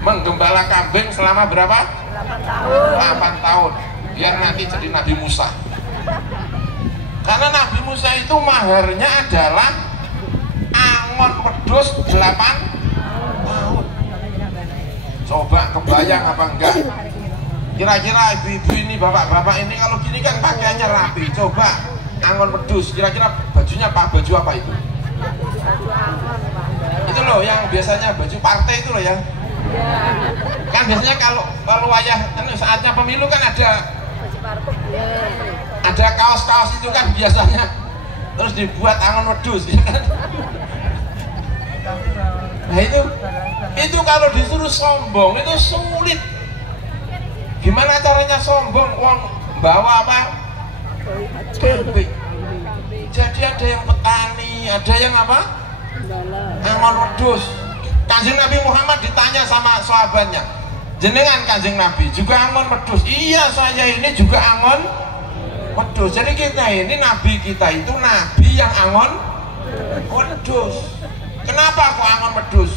menggembala kambing selama berapa? 8 tahun. Biar nanti jadi Nabi Musa. Karena Nabi Musa itu maharnya adalah angon wedhus 8 tahun. Coba kebayang apa enggak? Kira-kira ibu-ibu ini, bapak-bapak ini kalau gini kan pakaiannya rapi. Coba angon wedhus, kira-kira bajunya apa? Baju apa itu? Itu loh yang biasanya baju partai itu loh ya. Kan biasanya kalau wayah saatnya pemilu kan ada kaos-kaos itu kan biasanya terus dibuat angon wedhus ya kan? Nah itu kalau disuruh sombong itu sulit. Gimana caranya sombong? Wong bawa apa? Kambing. Jadi ada yang petani, ada yang apa? Angon wedhus. Kanjeng Nabi Muhammad ditanya sama sahabatnya, jenengan Kanjeng Nabi juga angon wedhus? Iya, saya ini juga angon wedhus. Jadi kita ini Nabi kita itu Nabi yang angon wedhus. Kenapa kok angon wedhus?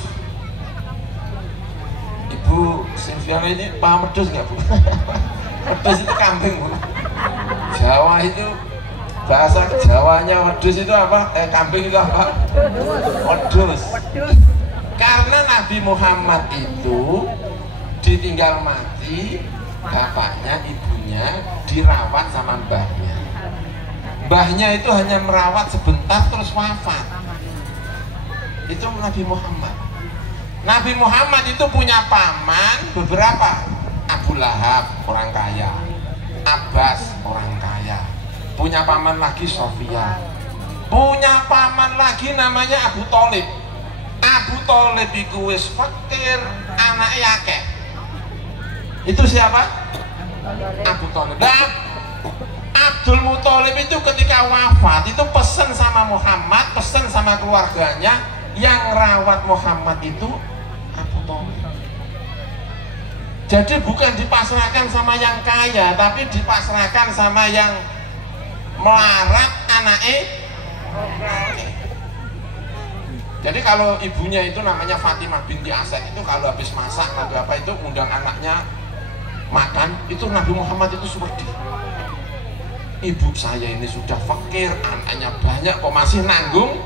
Ibu Silviana ini paham wedhus nggak Bu? Wedhus itu kambing Bu. Jawa itu bahasa Jawanya wedhus itu apa? Kambing itu apa? Wedhus. Karena Nabi Muhammad itu ditinggal mati, bapaknya, ibunya dirawat sama mbahnya. Mbahnya itu hanya merawat sebentar terus wafat. Itu Nabi Muhammad. Nabi Muhammad itu punya paman beberapa. Abu Lahab orang kaya, Abbas orang kaya, punya paman lagi Sofia, punya paman lagi namanya Abu Thalib. Abu Thalib iku wis fakir, anaknya akeh. Itu siapa? Abu Thalib. Nah, Abdul Muthalib itu ketika wafat itu pesen sama Muhammad, pesen sama keluarganya yang rawat Muhammad itu toh. Jadi bukan dipasrahkan sama yang kaya, tapi dipasrahkan sama yang melarat anaknya. Jadi kalau ibunya itu namanya Fatimah binti Asad, itu kalau habis masak atau apa itu undang anaknya makan, itu Nabi Muhammad itu seperti, ibu saya ini sudah fakir, anaknya banyak kok masih nanggung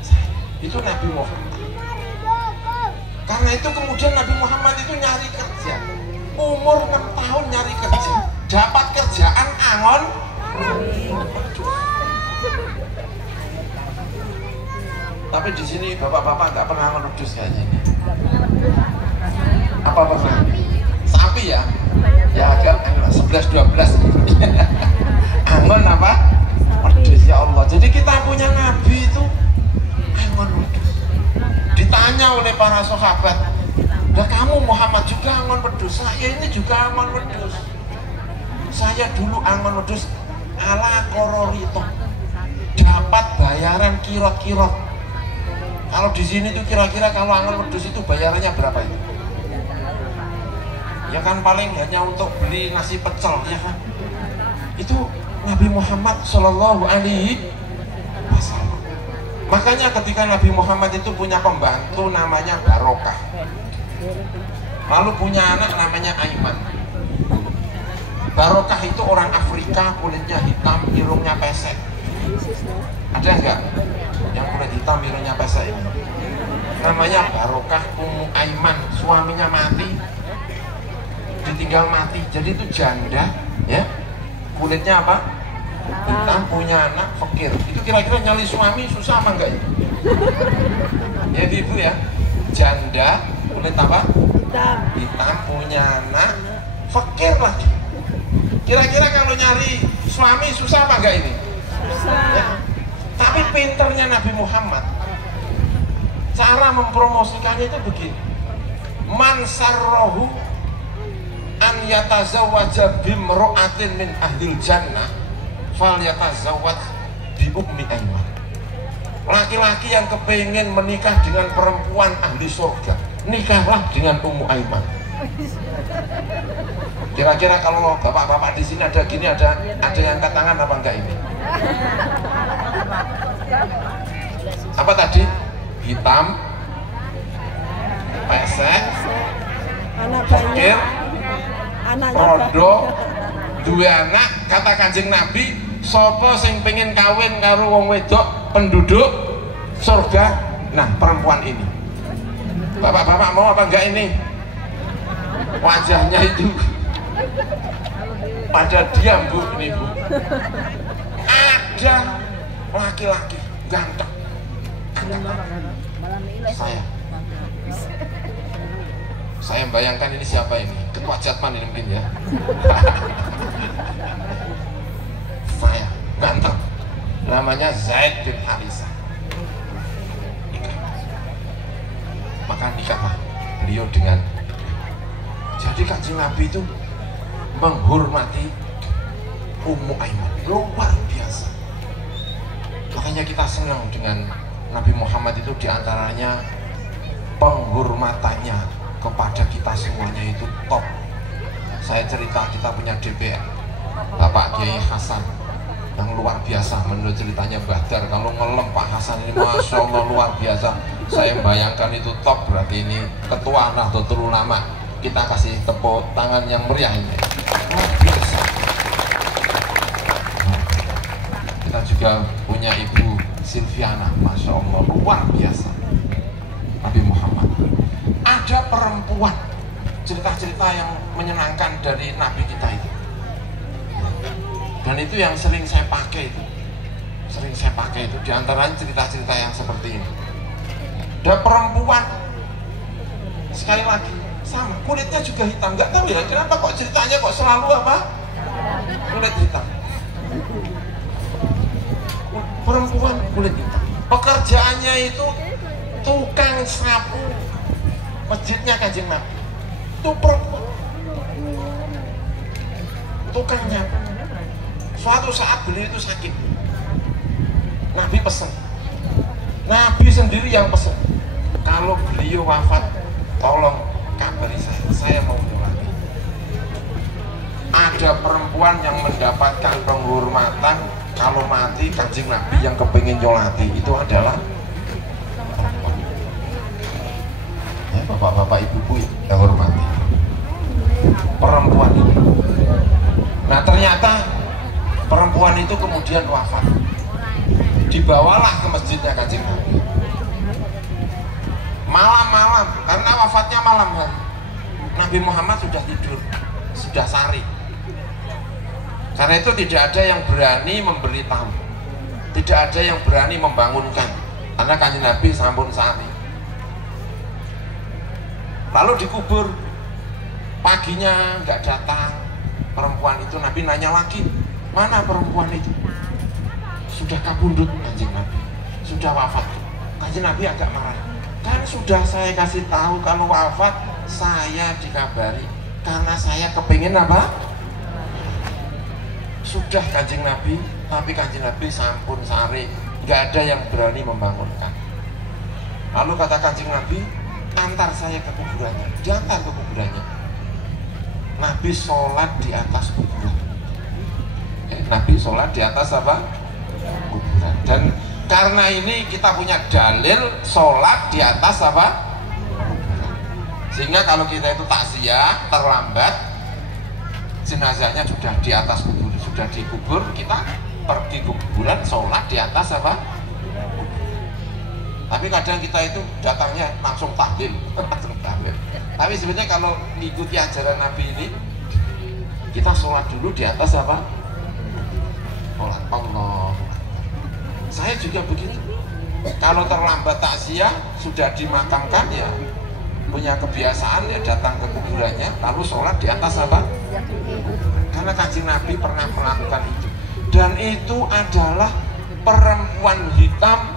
saya. Itu Nabi Muhammad. Karena itu kemudian Nabi Muhammad itu nyari kerja, umur 6 tahun nyari kerja, dapat kerjaan angon. Tapi di sini bapak-bapak nggak pernah menudus kayaknya ini. Apa sapi ya? Ya agak 11-12. Angon apa? Wedhus, ya Allah. Jadi kita punya nabi itu angon wedhus. Ditanya oleh para sahabat, "Lah kamu Muhammad juga angon wedhus?" "Saya ini juga angon wedhus. Saya dulu angon wedhus ala kororito. Dapat bayaran kirot-kirot. Kalau di sini tuh kira-kira kalau angon wedhus itu bayarannya berapa itu? Ya kan paling hanya untuk beli nasi pecel, ya kan? Itu Nabi Muhammad Shallallahu Alaihi Wasallam. Makanya ketika Nabi Muhammad itu punya pembantu namanya Barokah, lalu punya anak namanya Aiman. Barokah itu orang Afrika, kulitnya hitam, hidungnya pesek. Ada enggak yang kulit hitam hidungnya pesek ini? Namanya Barokah Ummu Aiman. Suaminya mati, ditinggal mati, jadi itu janda, ya. Kulitnya apa? Hitam, punya anak, fakir. Itu kira-kira nyali suami susah apa enggak ya? Jadi itu ya, janda, kulit apa? Hitam, punya anak, fakir lagi. Kira-kira kalau nyari suami susah apa enggak ini? Ya. Tapi pinternya Nabi Muhammad, cara mempromosikannya itu begini: man sarrohu an yatazawwaja bimra'atin min ahlil jannah fal yatazawwaj bi ummi Aiman. Laki-laki yang kepingin menikah dengan perempuan ahli surga, nikahlah dengan Ummu Aiman. Kira-kira kalau bapak-bapak di sini ada gini, ada yang angkat tangan apa enggak ini? Apa tadi? Hitam, pesek, fakir, rodo, dua anak. Kata Kanjeng Nabi, sopo sing pengen kawin karo wong wedok penduduk surga, nah perempuan ini. Bapak-bapak mau apa enggak ini? Wajahnya itu pada diam, Bu, ini Bu. Ada laki-laki ganteng, saya bayangkan ini siapa ini? Ketua Jatman ini mungkin ya. Saya ganteng, namanya Zaid bin Harisah. Maka nikahlah beliau dengan. Jadi Kanjeng Nabi itu menghormati Ummu Aiman luar biasa. Makanya kita senang dengan Nabi Muhammad itu, diantaranya penghormatannya kepada kita semuanya itu top. Saya cerita, kita punya DPR Bapak Kiai Hasan yang luar biasa. Menurut ceritanya Badar, kalau ngelem Pak Hasan ini Masya Allah luar biasa. Saya bayangkan itu top, berarti ini ketua Nahdlatul Ulama. Kita kasih tepuk tangan yang meriah ini. Luar biasa. Kita juga punya Ibu Silviana, Masya Allah luar biasa. Nabi Muhammad. Ada perempuan, cerita-cerita yang menyenangkan dari Nabi kita itu. Dan itu yang sering saya pakai itu. Sering saya pakai itu, diantaranya cerita-cerita yang seperti ini. Ada perempuan, sekali lagi sama, kulitnya juga hitam. Nggak tahu ya kenapa kok ceritanya kok selalu apa? Kulit hitam. Perempuan kulit hitam. Pekerjaannya itu tukang sapu masjidnya Kanjeng Nabi. Itu perempuan, tukang nyapu. Suatu saat beliau itu sakit. Nabi pesan. Nabi sendiri yang pesan. Kalau beliau wafat, tolong kabari saya mau nyolati. Ada perempuan yang mendapatkan penghormatan kalau mati Kanjeng Nabi yang kepingin nyolati itu adalah ya, bapak-bapak ibu-ibu yang hormati perempuan ini. Nah ternyata perempuan itu kemudian wafat, dibawalah ke masjidnya Kanjeng Nabi malam-malam, karena wafatnya malam hari. Nabi Muhammad sudah tidur, sudah sari. Karena itu tidak ada yang berani memberitahu, tidak ada yang berani membangunkan, karena Kanjeng Nabi sampun sari. Lalu dikubur, paginya nggak datang perempuan itu. Nabi nanya lagi, mana perempuan itu? Sudah kabundut Kanjeng Nabi, sudah wafat. Kanjeng Nabi agak marah, kan sudah saya kasih tahu kalau wafat saya dikabari, karena saya kepingin apa? Sudah Kanjeng Nabi, tapi Kanjeng Nabi sampun sare, nggak ada yang berani membangunkan. Lalu kata Kanjeng Nabi, antar saya ke kuburannya. Diantar ke kuburannya. Nabi sholat di atas kuburan. Nabi sholat di atas apa? Kuburan. Dan karena ini kita punya dalil sholat di atas apa? Kuburan. Sehingga kalau kita itu takziah terlambat, jenazahnya sudah di atas kubur, sudah dikubur, kita pergi ke kuburan sholat di atas apa? Tapi kadang kita itu datangnya langsung tahlil, langsung tahlil. Tapi sebenarnya kalau mengikuti ajaran Nabi ini, kita sholat dulu di atas apa? Sholat Allah. Saya juga begitu. Kalau terlambat takziah sudah dimakamkan ya, punya kebiasaan ya datang ke kuburannya, lalu sholat di atas apa? Karena Kanjeng Nabi pernah melakukan itu. Dan itu adalah perempuan hitam,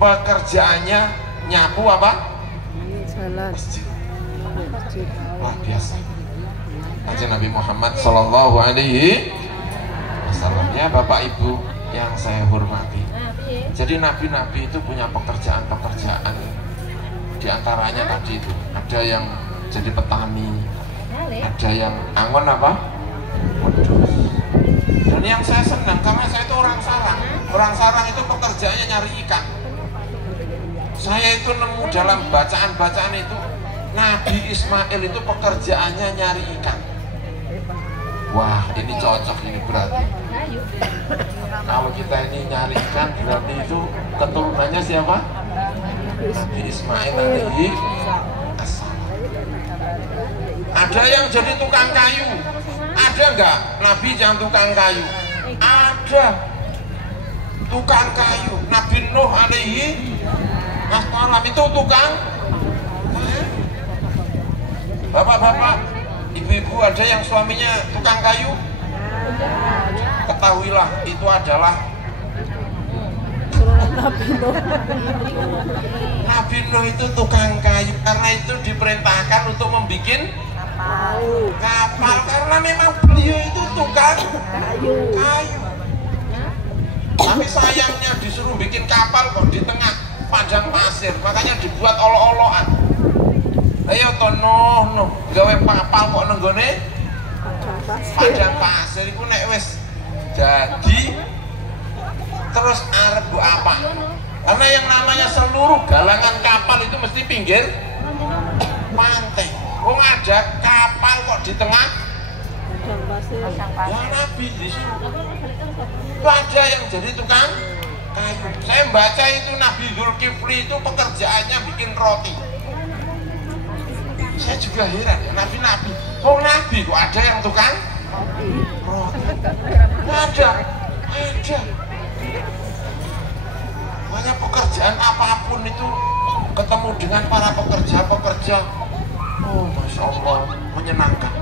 pekerjaannya nyapu apa? Masjid. Luar biasa. Kanjeng Nabi Muhammad Sallallahu Alaihi Wasallam. Ya Bapak Ibu yang saya hormati. Jadi nabi-nabi itu punya pekerjaan-pekerjaan. Di antaranya tadi itu ada yang jadi petani, ada yang angon apa? Wedhus. Dan yang saya senang karena saya itu orang Sarang. Orang Sarang itu pekerjaannya nyari ikan. Saya itu nemu dalam bacaan-bacaan itu Nabi Ismail itu pekerjaannya nyari ikan. Wah, ini cocok ini berarti. Kalau kita ini nyari ikan berarti itu keturunannya siapa? Nabi Ismail alaihi assalam. Ada yang jadi tukang kayu. Ada enggak Nabi yang tukang kayu? Ada. Tukang kayu. Nabi Nuh alaihi assalam itu tukang. Bapak-bapak, ibu-ibu ada yang suaminya tukang kayu? Ketahuilah itu adalah Nabi Nuh itu tukang kayu, karena itu diperintahkan untuk membuat kapal karena memang beliau itu tukang kayu. Tapi sayangnya disuruh bikin kapal kok di tengah padang pasir, makanya dibuat olok-olokan. Ayo tono gawe kapal kok nenggone padang pasir iku nek wis jadi terus arep bu apa? Karena yang namanya seluruh galangan kapal itu mesti pinggir pantai. Wong ada kapal kok di tengah ya Nabi disuruh. Itu ada yang jadi tukang kayu. Saya baca itu Nabi Zulkifli itu pekerjaannya bikin roti. Saya juga heran ya, Nabi-Nabi. Oh Nabi kok ada yang tukang roti? Ada. Banyak pekerjaan apapun itu ketemu dengan para pekerja. Oh Masya Allah, menyenangkan.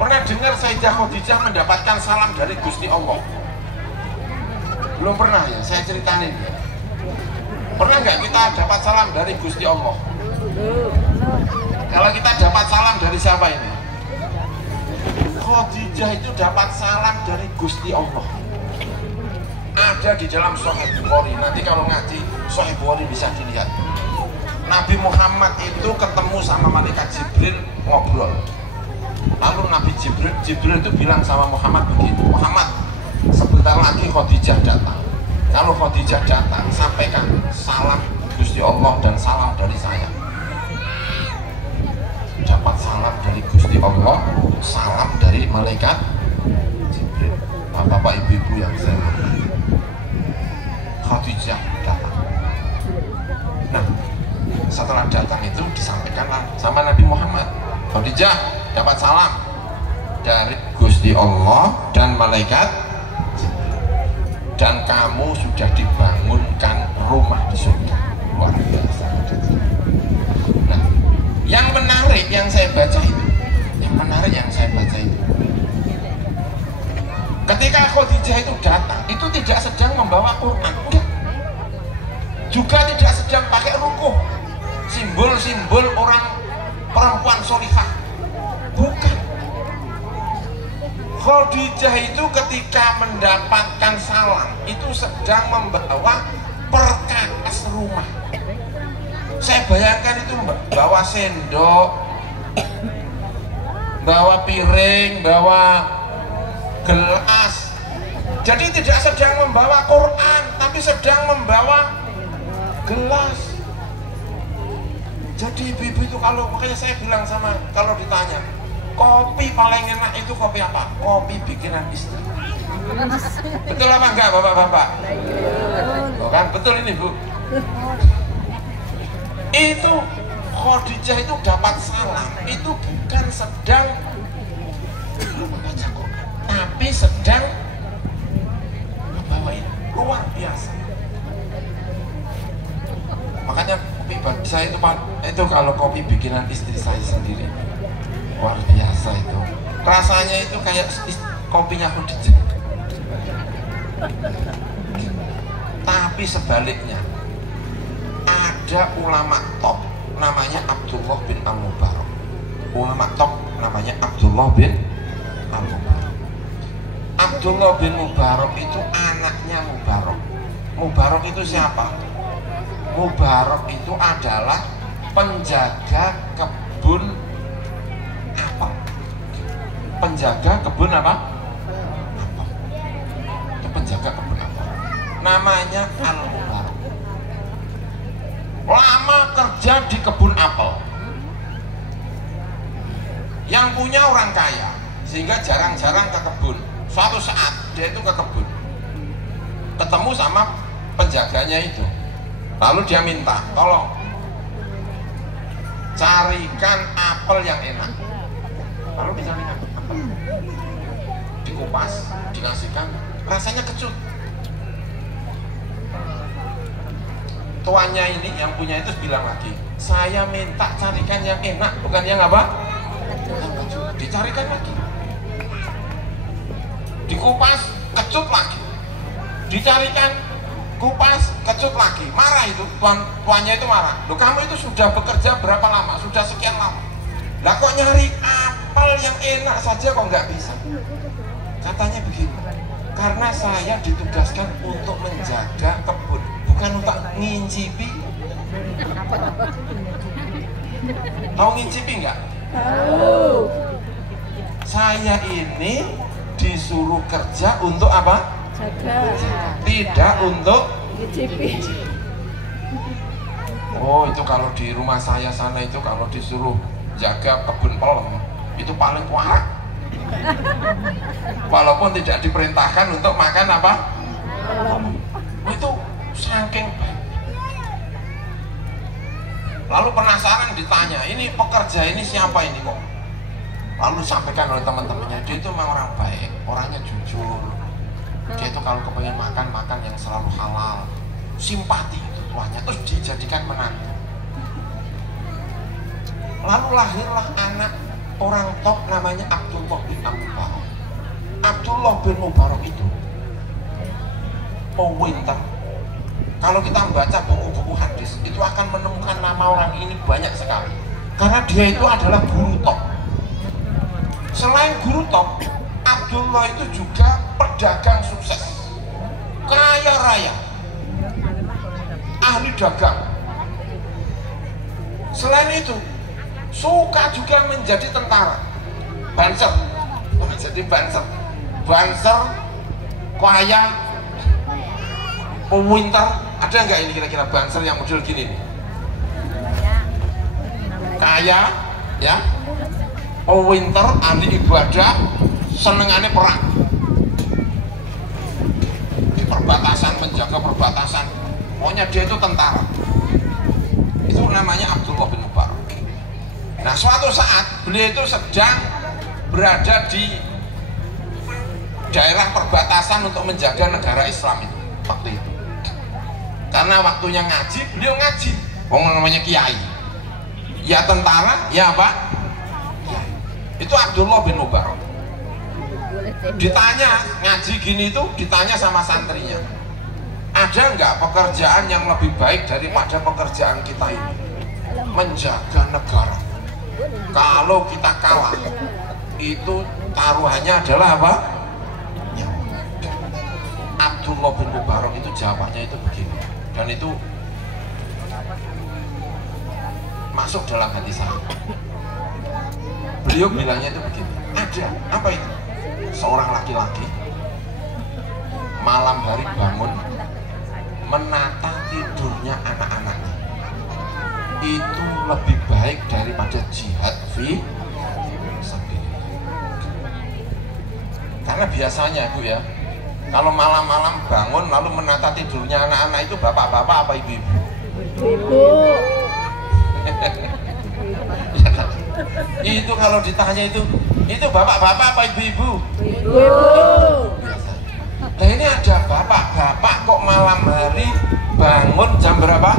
Pernah dengar Sayyidah Khadijah mendapatkan salam dari Gusti Allah? Belum pernah ya, saya ceritain ya. Pernah nggak kita dapat salam dari Gusti Allah? Kalau kita dapat salam dari siapa ini? Khadijah itu dapat salam dari Gusti Allah. Ada di dalam Sahih Bukhari. Nanti kalau ngaji Sahih Bukhari bisa dilihat. Nabi Muhammad itu ketemu sama malaikat Jibril ngobrol. Lalu Nabi Jibril itu bilang sama Muhammad begini, Muhammad, sebentar lagi Khadijah datang. Kalau Khadijah datang, sampaikan salam Gusti Allah dan salam dari saya. Dapat salam dari Gusti Allah, salam dari malaikat Jibril. Bapak ibu-ibu yang saya hormati, Khadijah datang. Nah, setelah datang itu disampaikanlah sama Nabi Muhammad, Khadijah dapat salam dari Gusti Allah dan malaikat Jibril, dan kamu sudah dibangunkan rumah di surga. Luar biasa. Nah, yang menarik yang saya baca itu, ketika Khadijah itu datang, itu tidak sedang membawa Quran, enggak. Juga tidak sedang pakai rukuh, simbol-simbol orang perempuan solihah, bukan. Khadijah itu ketika mendapatkan salam itu sedang membawa perkakas rumah. Saya bayangkan itu bawa sendok, bawa piring, bawa gelas. Jadi tidak sedang membawa Quran, tapi sedang membawa gelas. Jadi ibu-ibu itu kalau, makanya saya bilang sama, kalau ditanya kopi paling enak itu kopi apa? Kopi bikinan istri. Betul apa enggak bapak-bapak? Oh, kan betul ini Bu. Itu Khadijah itu dapat salam, itu bukan sedang membaca Quran, tapi sedang membawa ini. Luar biasa. Makanya kopi bagi saya itu kalau kopi bikinan istri saya sendiri, luar biasa itu. Rasanya itu kayak kopinya Khadijah. Tapi sebaliknya, ada ulama top namanya Abdullah bin Al-Mubarak. Ulama top namanya Abdullah bin Al-Mubarak. Abdullah bin Mubarak itu anaknya Mubarak. Mubarak itu siapa? Mubarak itu adalah penjaga kebun apel. Penjaga kebun apa? Apel. Itu penjaga kebun apel. Namanya Al-Mubarak. Lama kerja di kebun apel. Yang punya orang kaya, sehingga jarang-jarang ke kebun. Suatu saat dia itu ke kebun, ketemu sama penjaganya itu. Lalu dia minta, tolong carikan apel yang enak. Lalu dicarikan apel, dikupas, dikasihkan, rasanya kecut. Tuannya ini yang punya itu bilang lagi, saya minta carikan yang enak, bukan yang apa? Dicarikan lagi, dikupas, kecut lagi, dicarikan, kupas, kecut lagi. Marah itu, tuannya itu marah. Loh, kamu itu sudah bekerja berapa lama? Sudah sekian lama. Lah kok nyari apel yang enak saja kok nggak bisa? Katanya begini, karena saya ditugaskan untuk menjaga kebun, bukan untuk ngincipi. Tahu ngincipi nggak? Tahu. Saya ini disuruh kerja untuk apa? Jaga. Tidak untuk Ngicipi. Oh, itu kalau di rumah saya sana itu kalau disuruh jaga kebun pelem itu paling kuat. Walaupun tidak diperintahkan untuk makan apa? Pelem. Itu saking baik. Lalu penasaran ditanya, ini pekerja ini siapa ini kok? Lalu disampaikan oleh teman-temannya, dia itu memang orang baik, orangnya jujur. Dia itu kalau kepengen makan yang selalu halal, simpati itu tuannya, terus dijadikan menantu. Lalu lahirlah anak orang top namanya Abdullah bin Mubarak. Abdullah bin Mubarak itu winter. Kalau kita membaca buku-buku hadis, itu akan menemukan nama orang ini banyak sekali. Karena dia itu adalah guru top. Selain guru top, Abdullah itu juga pedagang sukses, kaya raya, ahli dagang. Selain itu, suka juga menjadi tentara. Banser. Jadi banser. Banser, kaya, winter. Ada nggak ini kira-kira banser yang model gini nih? Kaya, ya, winter, ahli ibadah, senengannya perang. Di perbatasan, menjaga perbatasan. Pokoknya dia itu tentara. Itu namanya Abdullah bin Mubarak. Nah, suatu saat beliau itu sedang berada di daerah perbatasan untuk menjaga negara Islam itu waktu itu. Karena waktunya ngaji, beliau ngaji. Orang namanya kiai. Ya tentara, ya apa? Ya. Itu Abdullah bin Mubarak. Ditanya ngaji gini itu, ditanya sama santrinya, ada nggak pekerjaan yang lebih baik daripada pekerjaan kita ini? Menjaga negara. Kalau kita kalah, itu taruhannya adalah apa? Ya. Abdullah bin Mubarak itu jawabannya itu begini, dan itu masuk dalam hati saya. Beliau bilangnya itu begini, ada apa itu? Seorang laki-laki malam hari bangun menata tidurnya anak-anaknya, itu lebih baik daripada jihad fi sabilillah. Karena biasanya Bu ya, kalau malam-malam bangun lalu menata tidurnya anak-anak itu bapak-bapak apa ibu-ibu? Ibu. Itu kalau ditanya itu bapak-bapak apa ibu-ibu? Ibu. Nah ini ada bapak-bapak kok malam hari bangun jam berapa?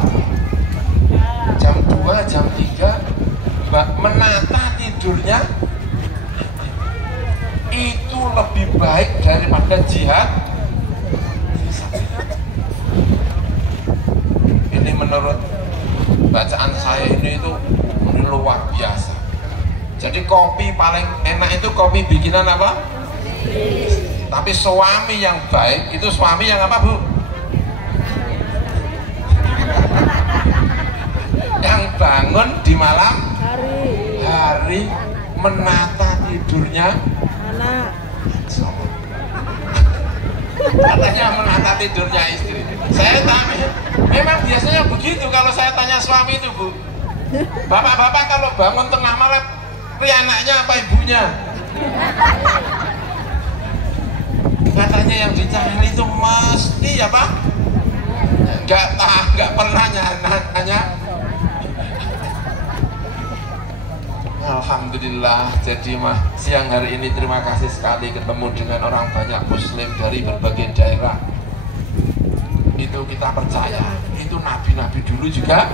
Jam 2, jam 3 menata tidurnya. Itu lebih baik daripada jihad. Ini menurut bacaan saya ini luar biasa. Jadi kopi paling enak itu kopi bikinan apa? Tapi suami yang baik itu suami yang apa Bu? Yang bangun di malam hari menata tidurnya Anak. katanya menata tidurnya istri. Saya tanya, memang biasanya begitu kalau saya tanya suami itu Bu. Bapak-bapak kalau bangun tengah malam, anaknya apa ibunya? Katanya yang dicari itu mesti apa? Nggak pernah nanya. Alhamdulillah. Jadi siang hari ini terima kasih sekali ketemu dengan orang banyak muslim dari berbagai daerah. Itu kita percaya, itu nabi-nabi dulu juga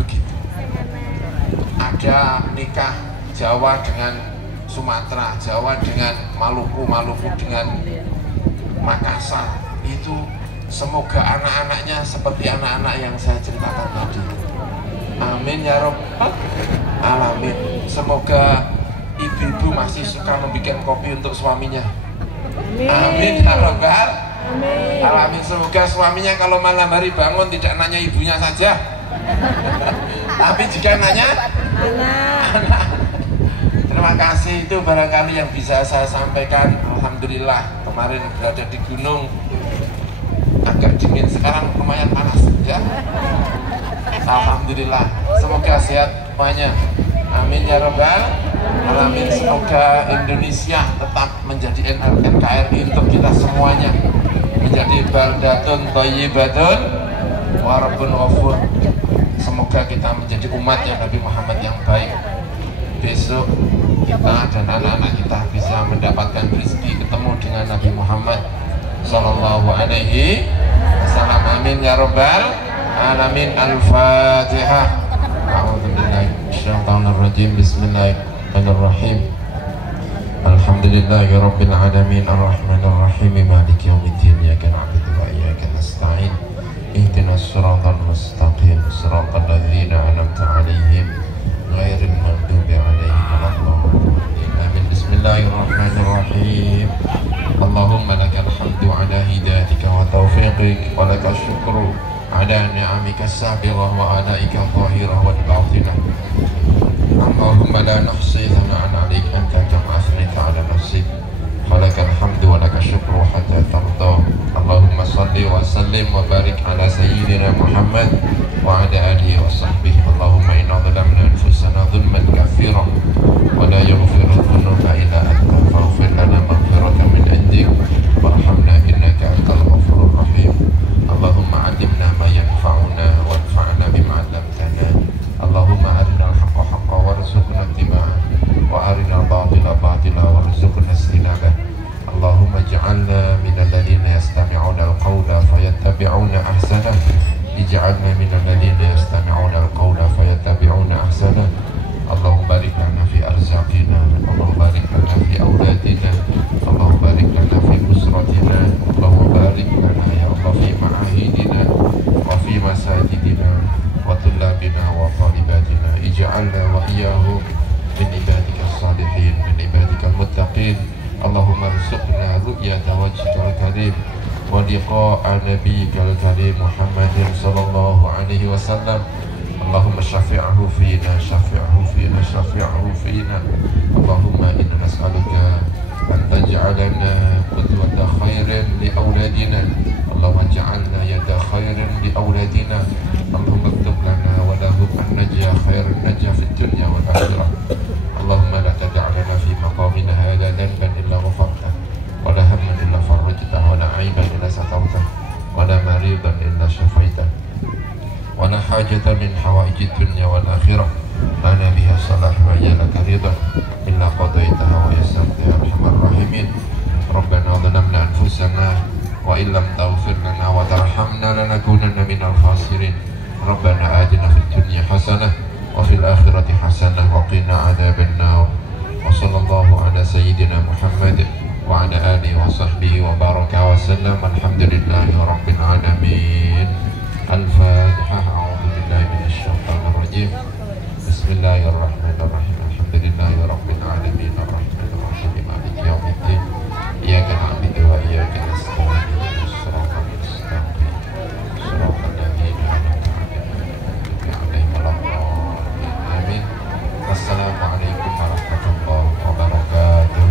begitu. Ada nikah Jawa dengan Sumatera, Jawa dengan Maluku, Maluku dengan Makassar. Itu semoga anak-anaknya seperti anak-anak yang saya ceritakan tadi. Amin ya Rabbal alamin. Semoga ibu-ibu masih suka membuat kopi untuk suaminya. Amin ya Rabbal alamin. Semoga suaminya kalau malam hari bangun tidak nanya ibunya saja, tapi jika nanya anak. Terima kasih, itu barangkali yang bisa saya sampaikan. Alhamdulillah kemarin berada di gunung agak dingin, sekarang lumayan panas ya. Alhamdulillah, semoga sehat semuanya. Amin ya Rabbal alamin. Semoga Indonesia tetap menjadi NKRI untuk kita semuanya, menjadi baldatun thayyibatun wa rabbun ghafur. Semoga kita menjadi umatnya Nabi Muhammad yang baik. Besok kita dan anak-anak kita bisa mendapatkan rezeki ketemu dengan Nabi Muhammad sallallahu alaihi wasallam. Amin ya Rabbal alamin. Al-Fatihah. A'udzubillahi minasyaitonir rajim. Bismillahirrahmanirrahim. Alhamdulillahi rabbil alamin arrahmanir rahim maliki yaumiddin. Iyyaka na'budu wa iyyaka nasta'in. Ihdinas siratal mustaqim siratal ladzina an'amta 'alaihim ghairil maghdubi 'alaihim waladdallin. Amin. Bismillahirrahmanirrahim. Allahumma lakal hamdu 'ala hidayatika wa taufiqik wa lakal syukru على نعمك السابغة وآلائك الظاهرة والباطنة. اللهم لا نحصي ثناء عليك أنت كما أثنيت على نفسك، فلك الحمد ولك الشكر حتى ترضى. اللهم صل وسلم وبارك على سيدنا محمد وعلى آله وصحبه. اللهم إنا ظلمنا أنفسنا ظلما كثيرا ولا يغفر الذنوب إلا أنت، فاغفر لنا مغفرة من عندك وارحمنا إنك أنت الغفور الرحيم. اللهم علمنا ما ينفعنا وانفعنا بما علمتنا. اللهم أرنا الحق حقا وارزقنا اتباعه وأرنا الباطل باطلا وارزقنا اجتنابه. اللهم اجعلنا من الذين يستمعون القول فيتبعون أحسنه. اجعلنا من الذين يستمعون القول فيتبعون أحسنه. اللهم بارك لنا في أرزاقنا، اللهم بارك لنا في أولادنا، اللهم بارك لنا في أسرتنا، اللهم بارك لنا يا الله في معاهدنا وفي مساجدنا وطلابنا وطالباتنا. اجعلنا وإياهم من عبادك الصالحين، من عبادك المتقين. اللهم ارزقنا رؤية وجهك الكريم ولقاء نبيك الكريم محمد صلى الله عليه وسلم. اللهم شفعه فينا، شفعه فينا، شفعه فينا. اللهم إنا نسألك أن تجعلنا قدوة خير لأولادنا. اللهم اجعلنا يد خير لأولادنا. اللهم اكتب لنا ولهم النجاة، خير النجاة في الدنيا والآخرة. اللهم لا تدع لنا في مقامنا هذا ذنبا إلا غفرته، ولا هما إلا فرجته، ولا عيبا إلا سترته، ولا مريضا إلا شفيته، ولا حاجة من حوائج الدنيا والآخرة لنا بها صلاح وهي لك رضا إلا قضيتها ويسرتها يا أرحم الراحمين. ربنا ظلمنا أنفسنا وإن لم تغفر لنا وترحمنا لنكونن من الخاسرين. ربنا آتنا في الدنيا حسنة وفي الآخرة حسنة وقنا عذاب النار. وصلى الله على سيدنا محمد وعلى آله وصحبه وبارك وسلم. الحمد لله رب العالمين. الفاتحة. أعوذ بالله من الشيطان الرجيم. بسم الله الرحمن الرحيم. الحمد لله رب العالمين الرحمن الرحيم مالك يوم الدين. إياك نعبد وإياك نستعين اهدنا الصراط المستقيم صراط الذين أنعمت عليهم غير المغضوب عليهم. آمين. السلام عليكم ورحمة الله وبركاته.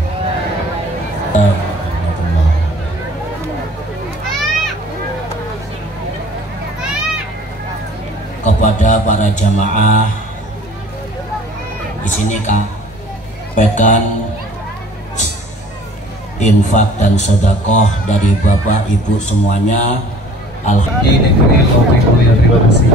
Kepada para jamaah di sini sampaikan infak dan sedekah dari Bapak Ibu semuanya. Alhamdulillah, terima kasih.